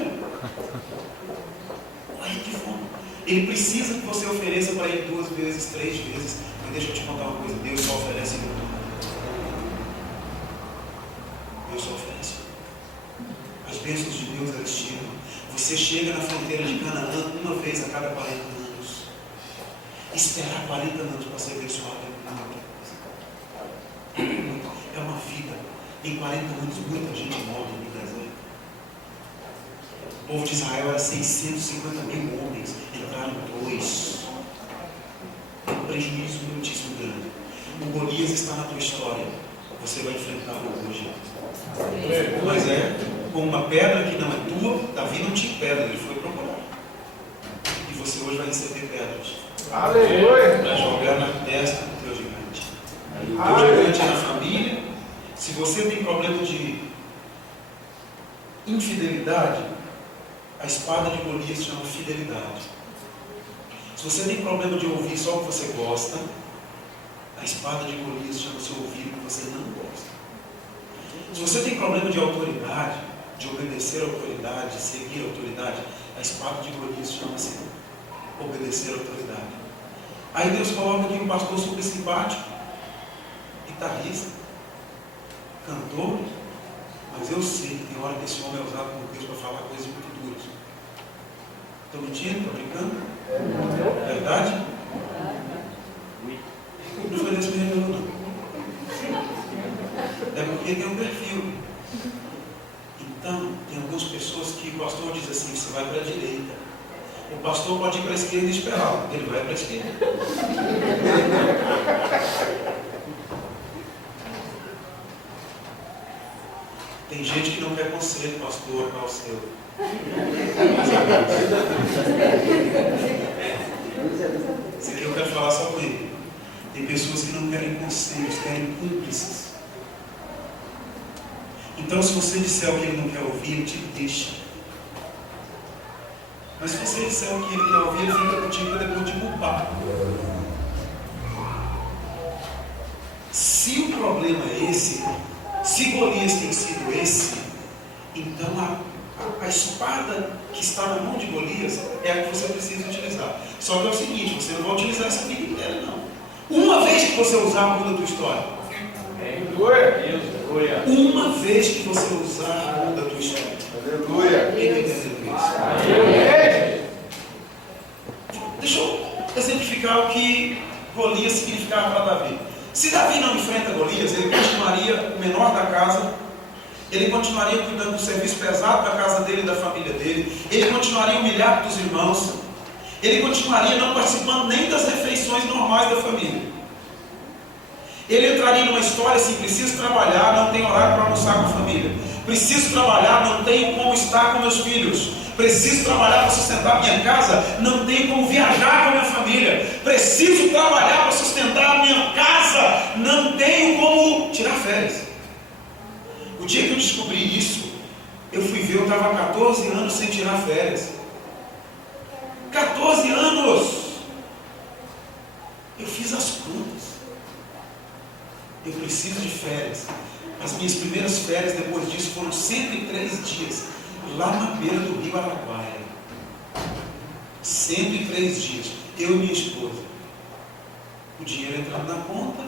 Ai, que fome. Ele precisa que você ofereça para ele 2 vezes, 3 vezes. Mas deixa eu te contar uma coisa, Deus só oferece uma. Deus só oferece uma. As bênçãos de Deus, elas chegam. Você chega na fronteira de Canaã uma vez a cada 40 anos. Esperar 40 anos para ser abençoado é uma vida. Em 40 anos muita gente morre no deserto. O povo de Israel era 650 mil homens, entraram 2. É um prejuízo muitíssimo grande. O Golias está na tua história. Você vai enfrentá-lo hoje. Mas com uma pedra que não é tua. Davi não tinha pedra, ele foi procurar. E você hoje vai receber pedras. Aleluia! Para jogar na testa do teu gigante. O teu gigante é na família. Se você tem problema de infidelidade, a espada de Golias chama fidelidade. Se você tem problema de ouvir só o que você gosta, a espada de Golias chama-se ouvir o que você não gosta. Se você tem problema de autoridade, de obedecer a autoridade, de seguir a autoridade, a espada de Golias chama-se obedecer a autoridade. Aí Deus coloca aqui um pastor super simpático, guitarrista, cantor, mas eu sei que tem hora que esse homem é usado por Deus para falar coisas muito duras. Estou mentindo? Estou brincando? Verdade? Não foi Deus que me revelou, não. É porque tem um perfil. Então, tem algumas pessoas que o pastor diz assim, você vai para a direita. O pastor pode ir para a esquerda e esperar. Ele vai para a esquerda. Tem gente que não quer conselho, pastor, qual o seu? Isso aqui eu quero falar só com ele. Tem pessoas que não querem conselhos, querem cúmplices. Então, se você disser o que ele não quer ouvir, ele te deixa. Mas se você disser o que ele quer ouvir, ele fica contigo para depois te culpar. Se o problema é esse, se Golias tem sido esse, então a espada que está na mão de Golias é a que você precisa utilizar. Só que é o seguinte, você não vai utilizar essa vida inteira, não. Uma vez que você usar, muda a tua história. Uma vez que você usar, muda a tua história. Aleluia! Quem está entendendo isso? Deixa eu exemplificar o que Golias significava para Davi. Se Davi não enfrenta Golias, ele continuaria o menor da casa, ele continuaria cuidando do serviço pesado da casa dele e da família dele, ele continuaria humilhado dos irmãos, ele continuaria não participando nem das refeições normais da família. Ele entraria numa história assim, preciso trabalhar, não tenho horário para almoçar com a família. Preciso trabalhar, não tenho como estar com meus filhos. Preciso trabalhar para sustentar minha casa, não tenho como viajar com a minha família. Preciso trabalhar para sustentar a minha casa, não tenho como tirar férias. O dia que eu descobri isso, eu fui ver, eu estava há 14 anos sem tirar férias. 14 anos! Eu fiz as contas. Eu preciso de férias. As minhas primeiras férias depois disso foram 103 dias, lá na beira do rio Araguaia. 103 dias, eu e minha esposa. O dinheiro entrando na conta,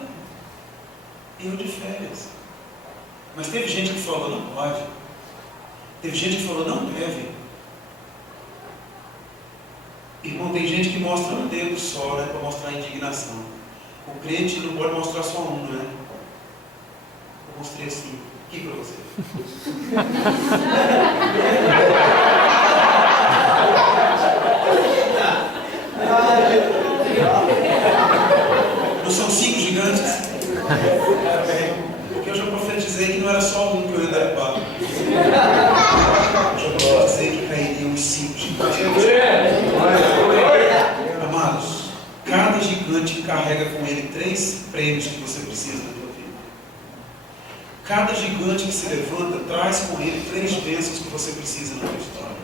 eu de férias. Mas teve gente que falou, não pode. Teve gente que falou, não deve. Irmão, tem gente que mostra um dedo só, né, para mostrar a indignação. O crente não pode mostrar só um, né? Eu mostrei assim, aqui para você. Não são 5 gigantes? Porque eu já profetizei que não era só um que eu ia derrubar. Eu já profetizei que cairiam os 5 gigantes. Amados, cada gigante carrega com ele 3 prêmios que você precisa na tua vida. Cada gigante que se levanta traz com ele 3 bênçãos que você precisa na tua história.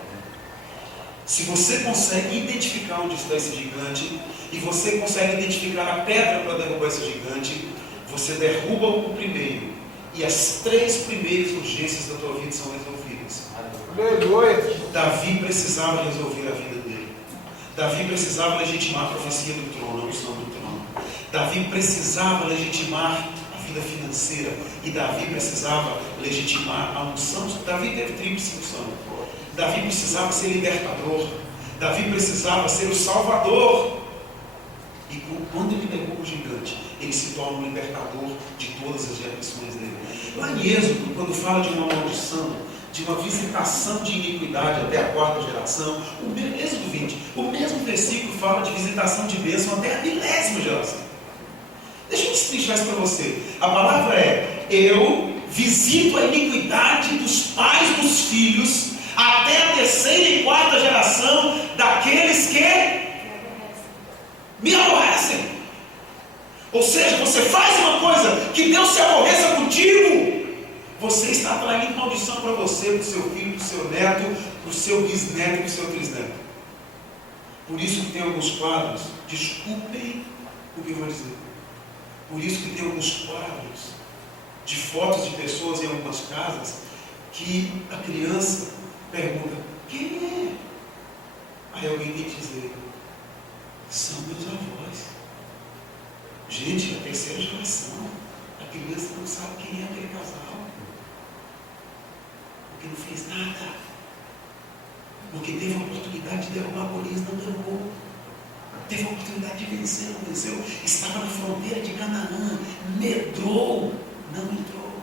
Se você consegue identificar onde está esse gigante e você consegue identificar a pedra para derrubar esse gigante, você derruba o primeiro e as 3 primeiras urgências da tua vida são resolvidas. Aleluia! Davi precisava resolver a vida dele. Davi precisava legitimar a profecia do trono, a unção do trono. Davi precisava legitimar a vida financeira. E Davi precisava legitimar a unção. Davi teve tríplice unção. Davi precisava ser libertador. Davi precisava ser o salvador. E quando ele derruba o gigante, ele se torna o libertador de todas as gerações dele. Lá em Êxodo, quando fala de uma maldição, de uma visitação de iniquidade até a quarta geração, Êxodo 20, o mesmo versículo fala de visitação de bênção até a 10ª geração. Deixa eu destrinchar isso para você. A palavra é: eu visito a iniquidade dos pais dos filhos até a 3ª e 4ª geração daqueles que me aborrecem. Ou seja, você faz uma coisa que Deus se aborreça contigo, você está atraindo maldição para você, para o seu filho, para o seu neto, para o seu bisneto, para o seu trisneto. Por isso que tem alguns quadros, desculpem o que eu vou dizer, por isso que tem alguns quadros de fotos de pessoas em algumas casas que a criança pergunta: quem é? Aí alguém tem que dizer: são meus avós. Gente, a 3ª geração, a criança não sabe quem é aquele casal, porque não fez nada, porque teve a oportunidade de derrubar Golias, não derrubou, teve a oportunidade de vencer, não venceu, estava na fronteira de Canaã, medrou, não entrou.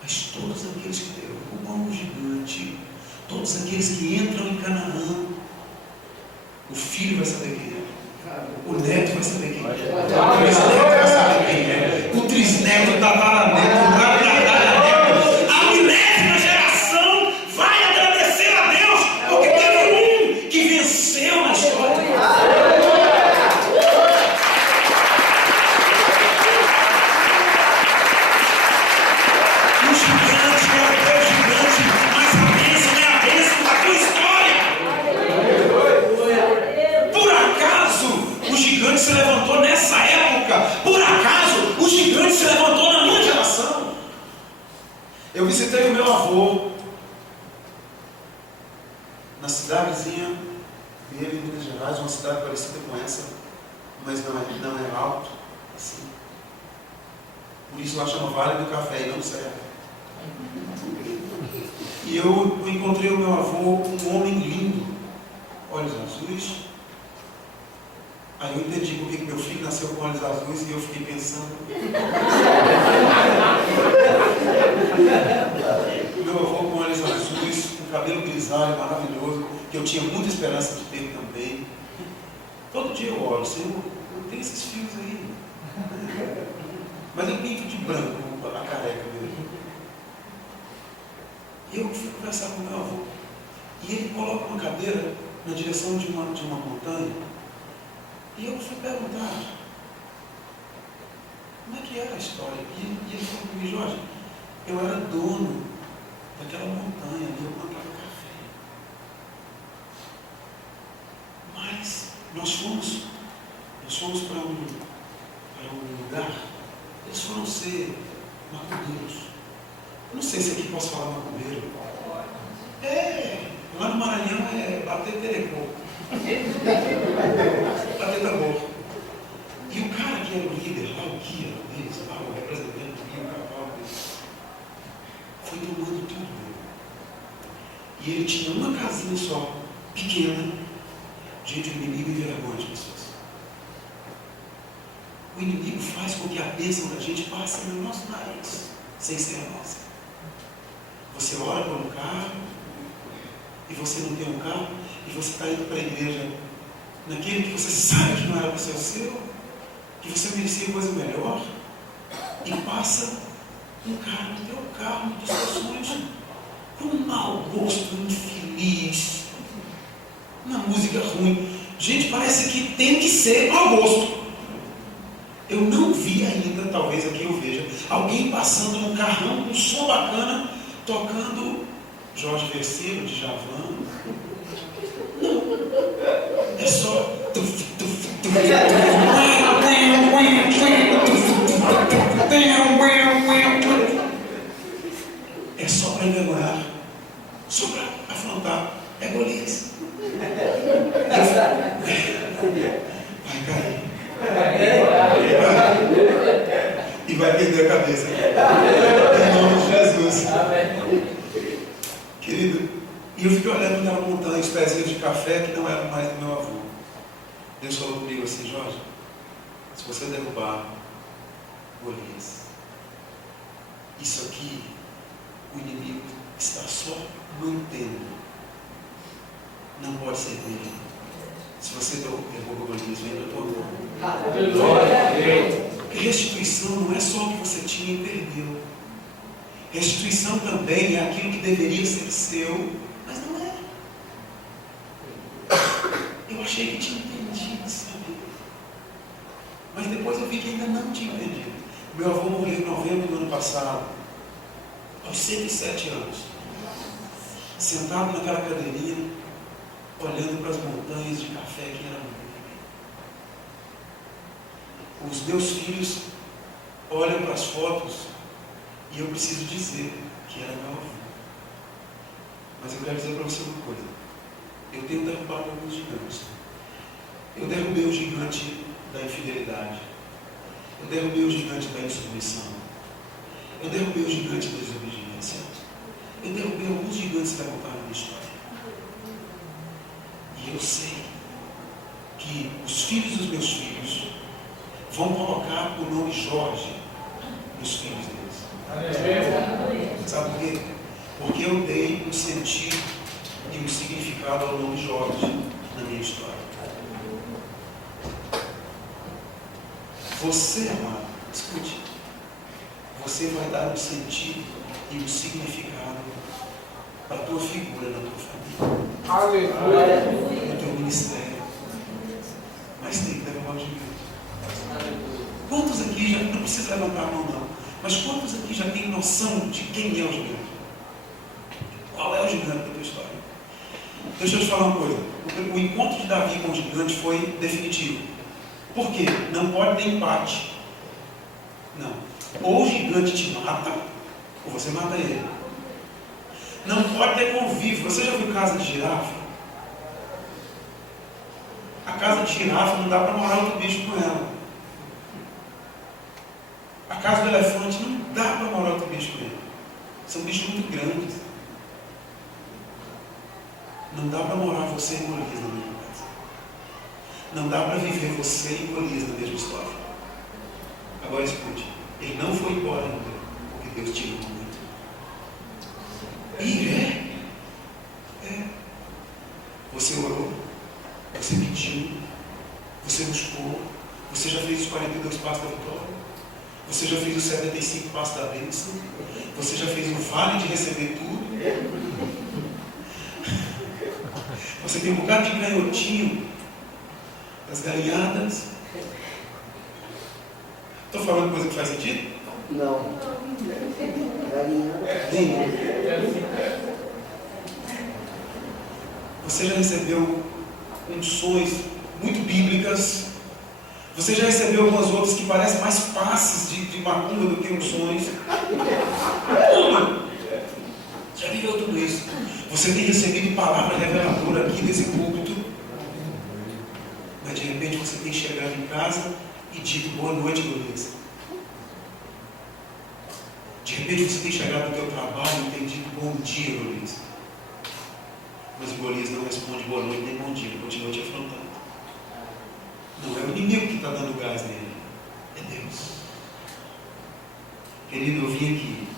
Mas todos aqueles que derrubam o gigante, todos aqueles que entram em Canaã, o filho vai saber quem é, o neto vai saber quem é, o bisneto vai saber quem é, o trisneto, o tataraneto, o tataraneto, a milésima geração vai agradecer a Deus, porque teve um que venceu na história. O gigante é o teu gigante, mas a bênção é a bênção da tua história. Por acaso o gigante se levantou nessa época? Por acaso o gigante se levantou na minha geração? Eu visitei o meu avô na cidadezinha dele, em Minas Gerais, uma cidade parecida com essa, mas não é alto assim. Por isso lá chama Vale do Café e não Serra. E eu encontrei o meu avô, um homem lindo, olhos azuis. Aí eu entendi por que meu filho nasceu com olhos azuis e eu fiquei pensando. Meu avô com olhos azuis, com cabelo grisalho maravilhoso, que eu tinha muita esperança de ter também. Todo dia eu olho, Senhor, eu tenho esses fios aí. Mas eu pinto de branco a careca dele. E eu fui conversar com meu avô. E ele coloca uma cadeira na direção de uma montanha. E eu fui perguntar: como é que era a história? E ele falou comigo: Jorge, eu era dono daquela montanha ali, eu plantava café. Mas nós fomos para um lugar, eles foram ser macumbeiros. Não sei se aqui posso falar macumbeiro. Lá no Maranhão é bater telecô. Bater tambor. E o cara que era o líder lá, o guia deles, lá, o representante do guia, o cavalo deles, foi tomando tudo dele. E ele tinha uma casinha só, pequena. Gente, o inimigo envergonha as pessoas. O inimigo faz com que a bênção da gente passe no nosso nariz, sem ser a nossa. Você ora por um carro, e você não tem um carro, e você está indo para a igreja naquele que você sabe que não era para ser o seu, que você merecia coisa melhor, e passa um cara no teu carro, dos seus sonhos, com um mau gosto, infeliz, uma música ruim. Gente, parece que tem que ser mau gosto. Eu não vi ainda, talvez aqui eu veja, alguém passando num carrão com um som bacana, tocando Jorge Verseiro, de Javan. Não. É só. É só para envergonhar, só para afrontar. É Golias. perder a cabeça. Em nome de Jesus. Querido, e eu fiquei olhando naquela montanha, os pezinhos de café que não eram mais do meu avô. Deus falou comigo assim: Jorge, se você derrubar Golias, isso aqui, o inimigo está só mantendo. Não pode ser dele. Se você derruba Golias, vem da tua mão. Porque restituição não é só o que você tinha e perdeu. Restituição também é aquilo que deveria ser seu, mas não é. Eu achei que tinha entendido, sabe? Mas depois eu vi que ainda não tinha entendido. Meu avô morreu em novembro do ano passado, aos 107 anos. Sentado naquela cadeirinha, olhando para as montanhas de café que era muito. Os meus filhos olham para as fotos e eu preciso dizer que era meu avô. Mas eu quero dizer para você uma coisa. Eu tenho derrubado alguns gigantes. Eu derrubei o gigante da infidelidade. Eu derrubei o gigante da insubmissão. Eu derrubei o gigante da desobediência. Eu derrubei alguns gigantes que levantaram na minha história. E eu sei que os filhos dos meus filhos vão colocar o nome Jorge nos filhos deles. Sabe por quê? Porque eu dei um sentido e um significado ao nome Jorge na minha história. Você, amado, escute. Você vai dar um sentido e um significado para a tua figura na tua família, no teu ministério. Mas tem que derrubar o gigante. Quantos aqui já, não precisa levantar a mão não, mas quantos aqui já têm noção de quem é o gigante? Qual é o gigante da tua história? Deixa eu te falar uma coisa. O encontro de Davi com o gigante foi definitivo. Por quê? Não pode ter empate. Não. Ou o gigante te mata, ou você mata ele. Não pode ter convívio. Você já viu casa de girafa? A casa de girafa não dá para morar outro bicho com ela. A casa do elefante não dá para morar outro bicho com ele. São bichos muito grandes. Não dá para morar você e Golias na mesma casa. Não dá para viver você e Golias na mesma história. Agora escute. Ele não foi embora ainda, porque Deus te ama muito. E você orou, você pediu, você buscou, você já fez os 42 passos da vitória, você já fez os 75 passos da bênção, você já fez o vale de receber tudo. Você tem um bocado de canhotinho das galinhadas. Estou falando coisa que faz sentido? Não. Você já recebeu unções muito bíblicas. Você já recebeu algumas outras que parecem mais passes de macumba do que unções. Já viveu tudo isso. Você tem recebido palavra reveladora aqui nesse púlpito. Mas de repente você tem chegado em casa e dito boa noite, Golias. De repente você tem chegado no teu trabalho e tem dito bom dia, Golias. Mas o Golias não responde boa noite nem bom dia, ele continua te afrontando. Não é o inimigo que está dando gás nele, é Deus. Querido, eu vim aqui.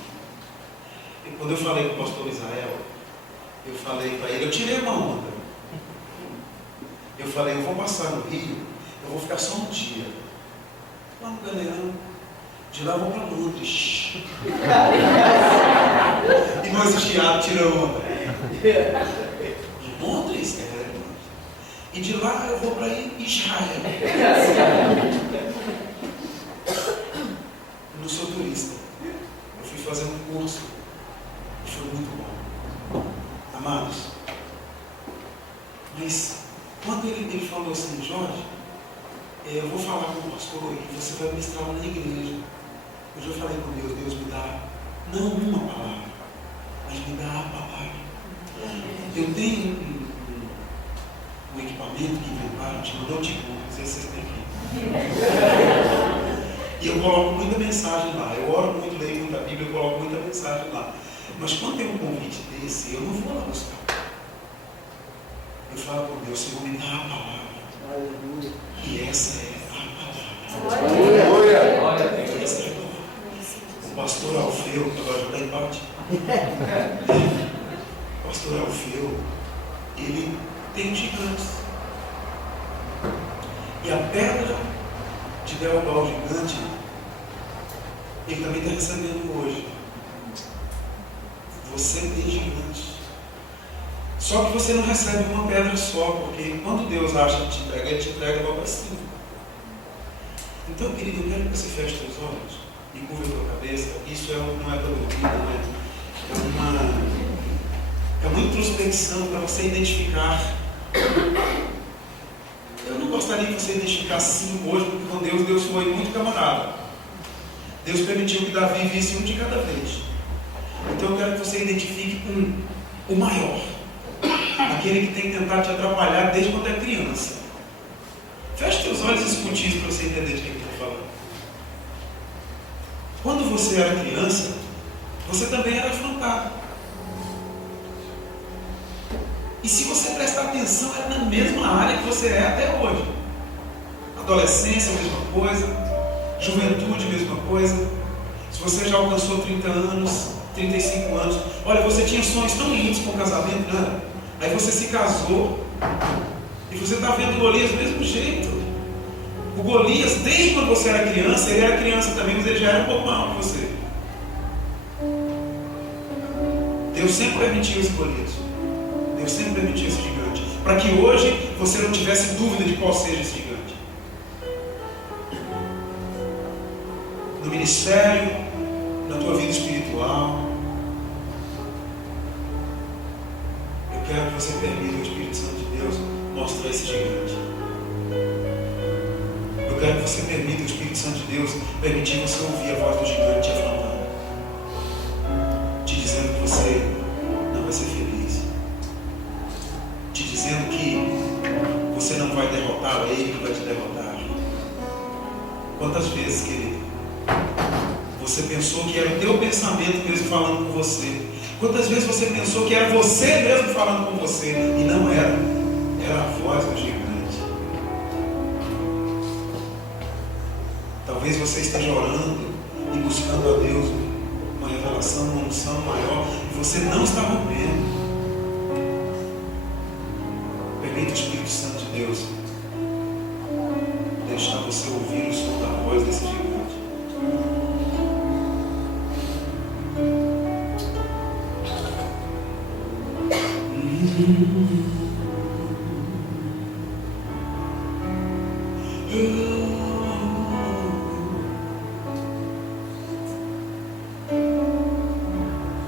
E quando eu falei com o pastor Israel, eu falei para ele, eu tirei uma onda. Eu falei, eu vou passar no Rio, eu vou ficar só um dia. Lá no Galeão. De lá eu vou para Londres. E nós Thiago tirou onda. Em Londres? E de lá eu vou para Israel. Eu não sou turista. Eu fui fazer um curso. E foi muito bom. Amados. Mas quando ele falou assim, Jorge, eu vou falar com o pastor e você vai ministrar na igreja. Eu já falei com Deus, Deus me dá não uma palavra, mas me dá a palavra. Eu tenho um equipamento que inventaram, chama notebook, não sei se vocês têm aqui. E eu coloco muita mensagem lá. Eu oro muito, leio muita Bíblia, eu coloco muita mensagem lá. Mas quando tem um convite desse, eu não vou lá buscar. Eu falo com Deus, Senhor, me dá a palavra. E essa é a palavra. Essa é a palavra. O pastor Alfeu, que agora já está em parte. O pastor Alfeu, ele tem gigantes. E a pedra de derrubar o gigante, ele também está recebendo hoje. Você tem gigante. Só que você não recebe uma pedra só, porque quando Deus acha que te entrega, Ele te entrega logo assim. Então, querido, eu quero que você feche seus olhos e curva a tua cabeça. Isso não é para dormir, é uma introspecção para você identificar. Eu não gostaria que você identificasse 5 hoje, porque com Deus foi muito camarada. Deus permitiu que Davi visse um de cada vez. Então eu quero que você identifique o maior. Aquele que tem que tentar te atrapalhar desde quando é criança. Feche teus olhos e escute isso para você entender de quem eu estou falando. Quando você era criança, você também era afrontado. E se você prestar atenção, era na mesma área que você é até hoje. Adolescência, mesma coisa. Juventude, mesma coisa. Se você já alcançou 30 anos, 35 anos, olha, você tinha sonhos tão lindos com o casamento, né? Aí você se casou e você está vendo o Golias do mesmo jeito. O Golias, desde quando você era criança, ele era criança também, mas ele já era um pouco maior que você. Deus sempre permitiu esse Golias. Deus sempre permitiu esse gigante, para que hoje você não tivesse dúvida de qual seja esse gigante. No ministério, na tua vida espiritual, eu quero que você permita o Espírito Santo de Deus mostrar esse gigante. Eu quero que você permita o Espírito Santo de Deus permitir você ouvir a voz do gigante te afrontando, te dizendo que você não vai ser feliz, te dizendo que você não vai derrotar, é Ele que vai te derrotar. Quantas vezes, querido, você pensou que era o teu pensamento mesmo falando com você? Quantas vezes você pensou que era você mesmo falando com você? E não era. Era a voz do gigante. Talvez você esteja orando e buscando a Deus uma revelação, uma unção maior, e você não está rompendo. Permita o Espírito Santo de Deus deixar você ouvir o som da voz desse gigante.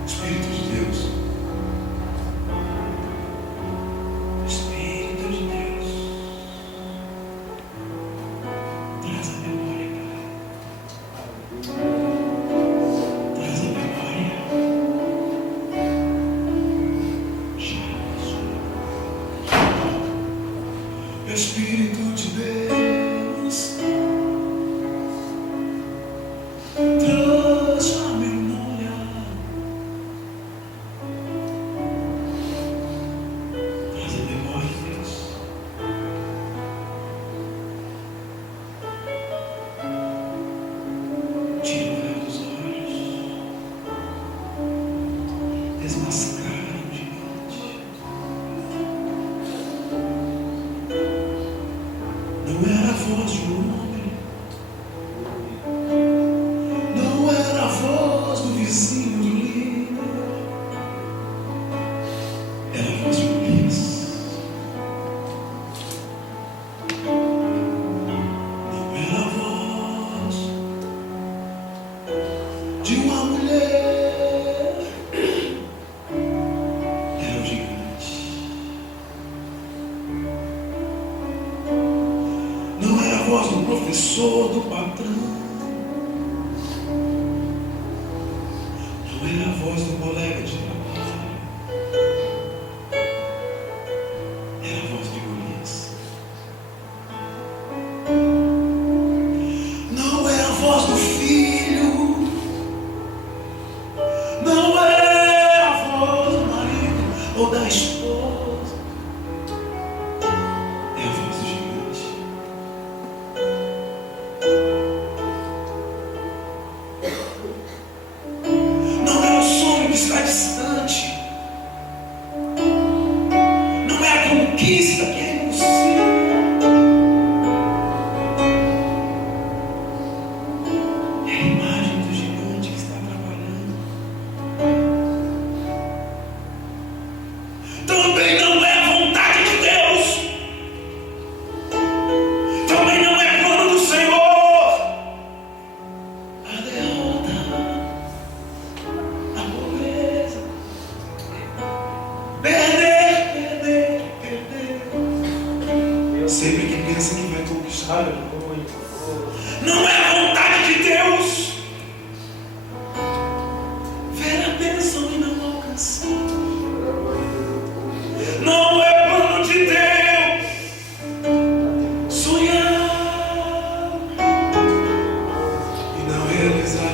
Espírito de Deus, Espírito de Deus, traz a memória, Pai. Traz a memória. Espírito de Deus, traz a memória. Traz a memória, Deus. Tira o véu dos olhos. Desmascara o gigante. Não era a voz de um homem, não era a voz do vizinho do líder, era a voz de Golias. Não era a voz de uma mulher, era o gigante. Não era a voz do professor, do patrão. Não era a voz do colega de trabalho. Era a voz de Golias. Não era a voz do sempre que pensa que vai conquistar. Não é a vontade de Deus ver a bênção e não alcançar. Não é plano de Deus sonhar e não realizar.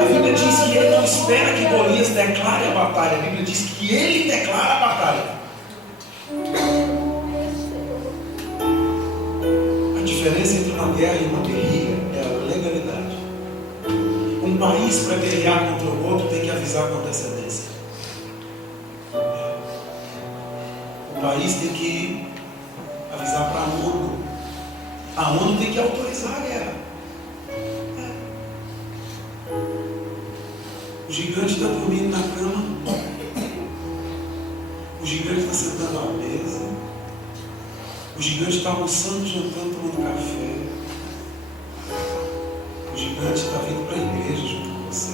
A Bíblia diz diz que ele não espera que Golias declare a batalha. A Bíblia diz que ele declara a batalha. A diferença entre uma guerra e uma guerrilha é a legalidade. Um país, para guerrear contra o outro, tem que avisar com antecedência. O país tem que avisar para a ONU. A ONU tem que autorizar a guerra. O gigante está dormindo na cama. O gigante está sentando à mesa. O gigante está almoçando, jantando, tomando café. O gigante está vindo para a igreja junto com você.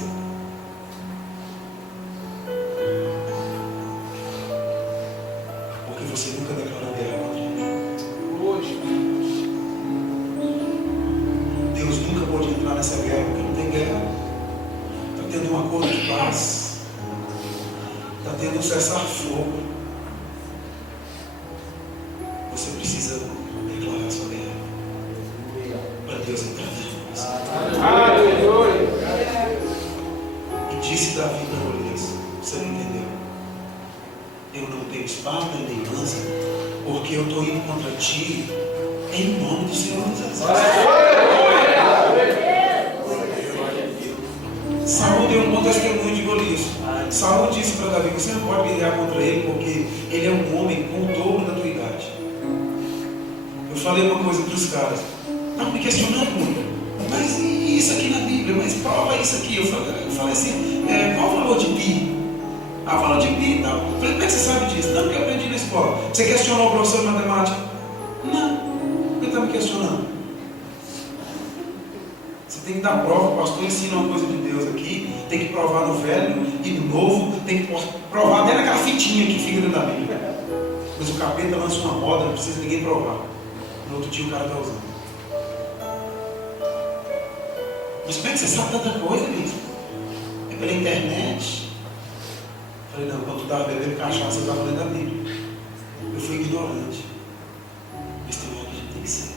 Porque você nunca declarou guerra contra ele. Deus nunca pode entrar nessa guerra, porque não tem guerra. Está tendo um acordo de paz. Está tendo um cessar-fogo. Você precisa declarar sua guerra para Deus entrar dentro de você. E disse Davi para Golias: você não entendeu? Eu não tenho espada nem lança, porque eu estou indo contra ti em nome do Senhor dos Exércitos. Saul deu um bom testemunho de Golias. Saul disse para Davi: você não pode guerrear contra ele, porque ele é um homem com o dobro da tua idade. Eu falei uma coisa para os caras, estavam me questionando muito, mas isso aqui na Bíblia, mas prova isso aqui. Eu falei assim, qual o valor de pi? Ah, o valor de pi e tal. Eu falei, como é que você sabe disso? Não, porque eu aprendi na escola. Você questionou o professor de matemática? Não, porque está me questionando. Você tem que dar prova, o pastor ensina uma coisa de Deus aqui, tem que provar no velho e no novo, tem que provar até naquela fitinha que fica dentro da Bíblia. Mas o capeta lança uma moda, não precisa ninguém provar. No outro dia o cara está usando. Mas como é que você sabe tanta coisa, mesmo? É pela internet? Eu falei, não, quando tu estava bebendo cachaça, eu estava lendo a Bíblia. Eu fui ignorante. Mas tem uma hora que a gente tem que ser.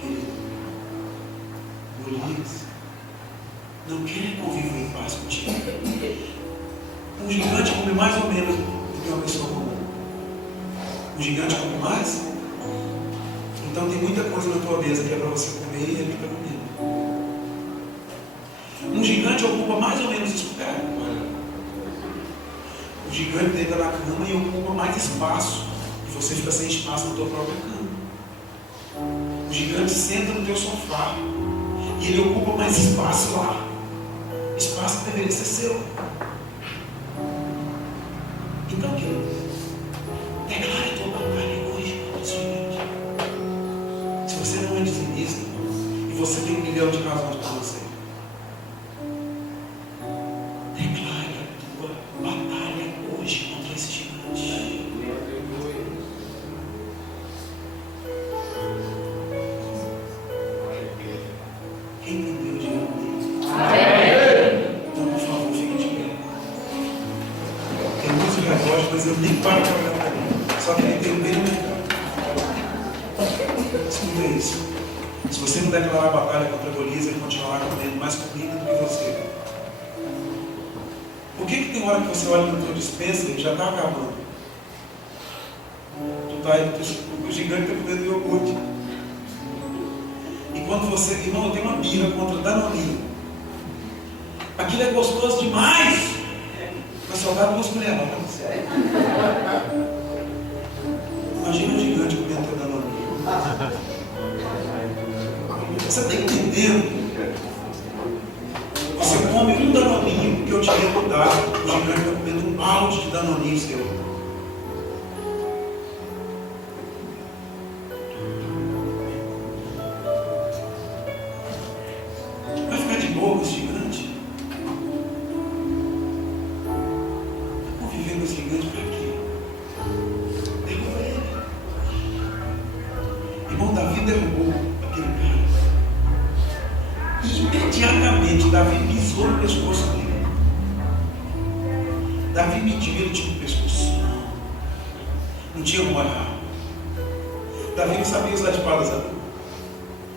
Querido, Golias não quer conviver em paz contigo. Um gigante come mais ou menos do que uma pessoa comum. Um gigante come mais? Então tem muita coisa na tua mesa que é para você comer e ele está comendo. Um gigante ocupa mais ou menos espaço. O gigante deita na cama e ocupa mais espaço. E você fica sem espaço na tua própria cama. O gigante senta no teu sofá. E ele ocupa mais espaço lá. Espaço que deveria ser seu. Então, querido, declare a tua batalha hoje contra esse gigante. Se você não é dizimista, e você tem 1 milhão de razões para você, declare a tua batalha hoje contra esse gigante. Quem entendeu, diga amém. Então, por favor, fique de pé. Tem muito relógio, mas eu nem paro de olhar para mim. Só que ele tem um bem no mercado. Escuta isso. Se você não declarar a batalha contra Golias, ele continuará comendo mais comida do que você. Por que tem hora que você olha no teu dispensa e já está acabando? O gigante está comendo iogurte. E quando você, irmão, tem uma birra contra Danone. Aquilo é gostoso demais. Mas só dá 2 colheres. Imagina um gigante comendo teu Danone. Você está entendendo? Você come um danoninho porque eu te dei cuidado. O gigante está comendo um balde de danoninho seu. Vai ficar de boa com esse gigante? Vai conviver com esse gigante para quê? Derruba ele. Irmão, Davi derrubou aquele cara. E imediatamente Davi pisou no pescoço dele. Davi mediu, ele tinha um pescoço. Não tinha moral. Davi não sabia usar espada, sabe?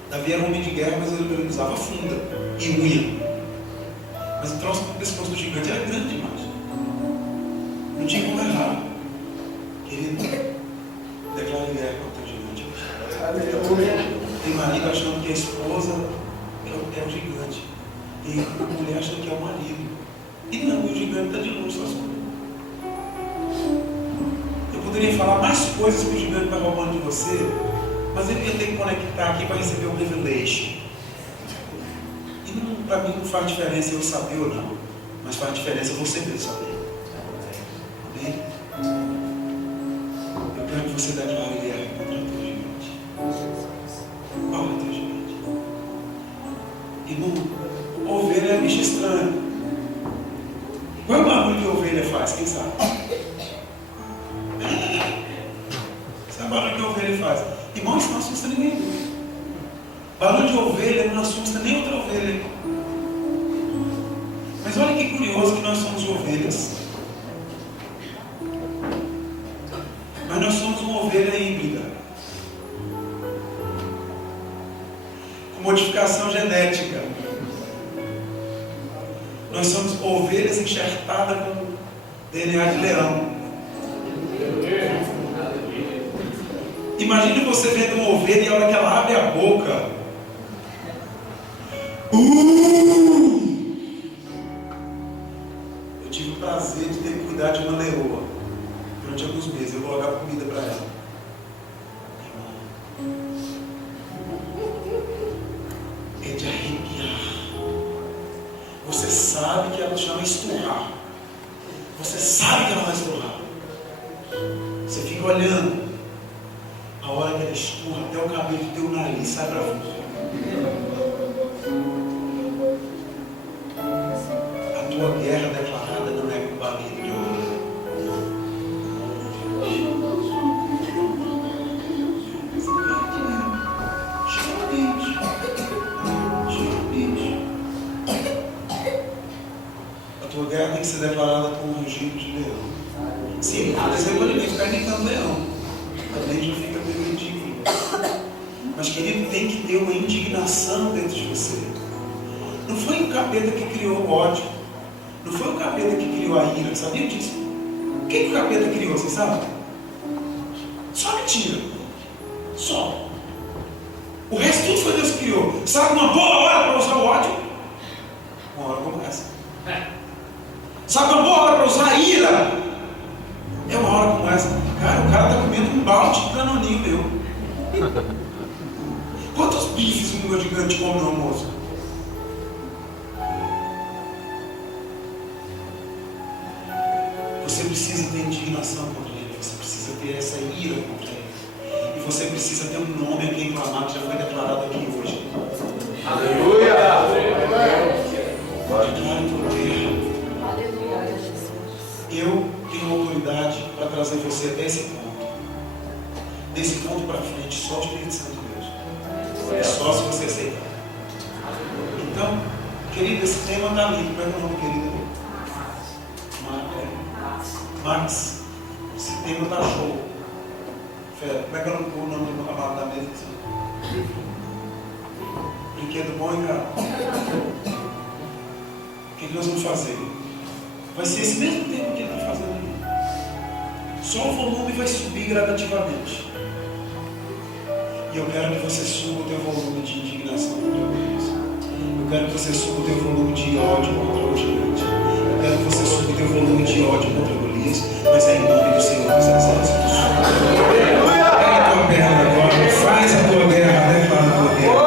Davi era um homem de guerra, mas ele usava funda e unha. Mas o troço do pescoço do gigante era grande demais. Não tinha como errar. Querido, declare guerra contra o gigante. Tem marido achando que a esposa é o gigante. Tem mulher achando que é o marido. E não, o gigante está de longe sozinho. Eu poderia falar mais coisas que o gigante está roubando de você, mas eu tenho que conectar aqui para receber o revelation. E para mim não faz diferença eu saber ou não, mas faz diferença você mesmo saber. Amém? Eu quero que você declare guerra contra o teu gigante. Qual é o teu gigante? Irmão, ovelha é bicho estranho. Qual é o barulho que a ovelha faz? Quem sabe? Sabe o barulho que a ovelha faz? Irmão, isso não assusta ninguém. Barulho de ovelha não assusta nem outra ovelha. Mas olha que curioso que nós somos ovelhas. Mas nós somos uma ovelha híbrida. Com modificação genética. Nós somos ovelhas enxertadas com DNA de leão. Imagine você vendo uma ovelha e a hora que ela abre a boca. Eu tive o prazer de ter que cuidar de uma leoa durante alguns meses. Eu vou logar comida para ela. É de arrepiar. Você sabe que ela chama esturrar. Você sabe que ela vai esturrar. Você fica olhando. A hora que ela esturra, até o cabelo do teu nariz sai para fora. A tua guerra declarada não é com barulho de ouro. A tua guerra tem que ser declarada com um rugido de leão. Sim, por exemplo, ele fica imitando leão. Também já fica meio ridículo. Mas, querido, tem que ter uma indignação dentro de você. Não foi o capeta que criou o ódio. Não foi o capeta que criou a ira. Sabia disso? O que o capeta criou, você sabe? Só mentira. Só. O resto tudo foi Deus que criou. Sabe uma boa hora para usar o ódio? Uma hora como essa. Sabe uma boa hora para usar a ira? É uma hora como essa. Cara, o cara está comendo um balde de canoninho meu. Quantos bifes um meu gigante come no almoço? Você precisa ter indignação contra ele. Você precisa ter essa ira contra ele. E você precisa ter um nome a quem clamar, que já foi declarado aqui hoje. Aleluia! Declare tua guerra. Eu tenho autoridade para trazer você até esse ponto. Desse ponto para frente, só o Espírito Santo de Deus. É só se você aceitar. Então, querido, esse tema está ali. Qual é o nome, querido? Max. Esse tema está show. Fera, como é que eu não pôr o nome do amado da mesa? Brinquedo bom, hein, cara? O que nós vamos fazer? Vai ser esse mesmo tempo que ele está fazendo ali. Só o volume vai subir gradativamente. E eu quero que você suba o teu volume de indignação contra Deus. Eu quero que você suba o teu volume de ódio contra o gigante. Eu quero que você suba o teu volume de ódio contra Golias. Mas é em nome do Senhor dos Exércitos. Pega a tua perna agora. Faz a tua guerra. Declara a tua guerra.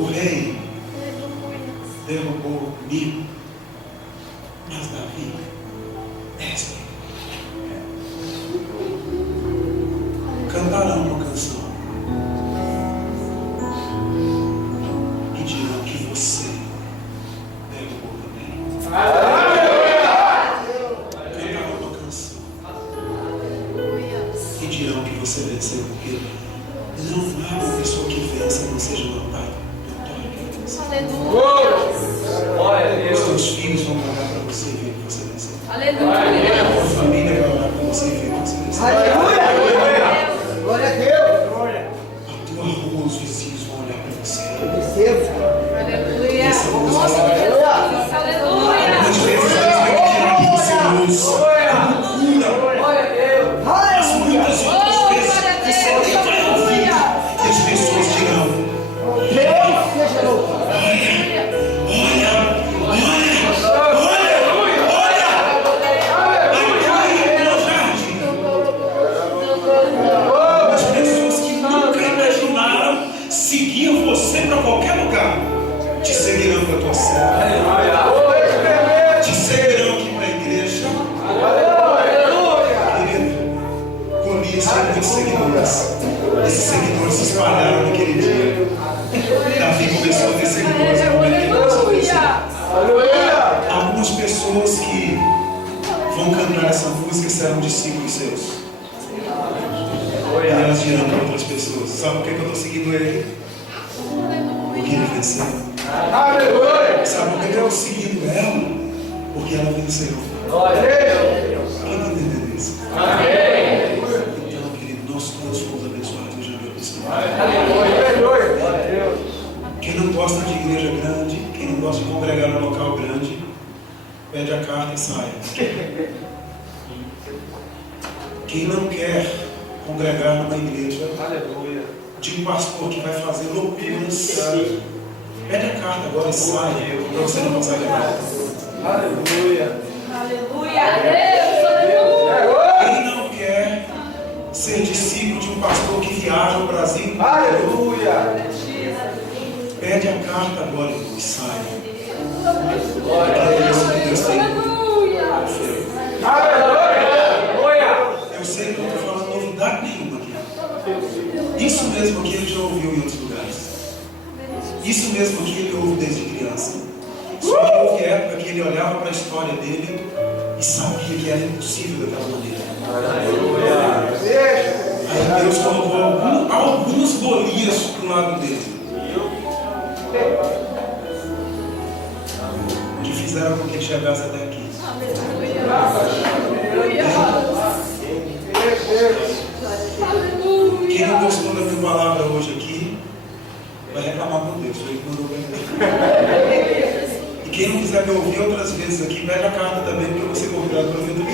O rei derrubou 1000, mas Davi 10.000. Cantarão uma canção e dirão que você derrubou também. Cantarão uma canção e dirão que você venceu, porque não há uma pessoa que vença que não seja uma pai. Os teus filhos vão olhar para você e ver que você venceu. Aleluia. A tua família vai olhar para você e ver que você venceu. Glória a Deus! A tua rua, os vizinhos vão olhar para você. Aleluia. Essa luz Nossa, vai olhar. Jesus. Aleluia. Muitas vezes Deus vai tirar de você luz, loucura. Mas muitas outras vezes você nem vai ouvir. E as pessoas dirão: Deus seja louvado! As pessoas que nunca imaginaram seguiam você para qualquer lugar te seguirão para a tua cela, te seguirão aqui para a igreja. Querido, Golias tinha muitos seguidores. Esses seguidores se espalharam naquele dia. Davi começou a ter seguidores. Algumas pessoas que vão cantar essa música serão discípulos seus. E elas dirão para outras pessoas: sabe por que eu estou seguindo ele? Porque ele venceu. Sabe por que eu estou seguindo ela? Porque ela venceu. Quem está entendendo isso? Então, querido, nós todos fomos abençoados e já viu isso. Quem não gosta de igreja grande, quem não gosta de congregar num local grande, pede a carta e sai. Quem não quer congregar numa igreja de um pastor que vai fazer loucuras, pede a carta agora e sai, para você não passar de volta. Aleluia. Quem não quer ser discípulo de um pastor que viaja o Brasil inteiro, pede a carta agora e sai. É isso que Deus tem. Eu sei que eu não estou falando novidade nenhuma aqui. Isso mesmo aqui ele já ouviu em outros lugares. Isso mesmo aqui ele ouve desde criança. Só que houve época que ele olhava para a história dele e sabia que era impossível daquela maneira. Aí Deus colocou alguns Golias para o lado dele, que fizeram com que ele chegasse até aqui. Quem não gostou da minha palavra hoje aqui vai reclamar com Deus. Foi ele que mandou bem. E quem não quiser me ouvir outras vezes aqui, pede a carta também, porque eu vou ser convidado para vir do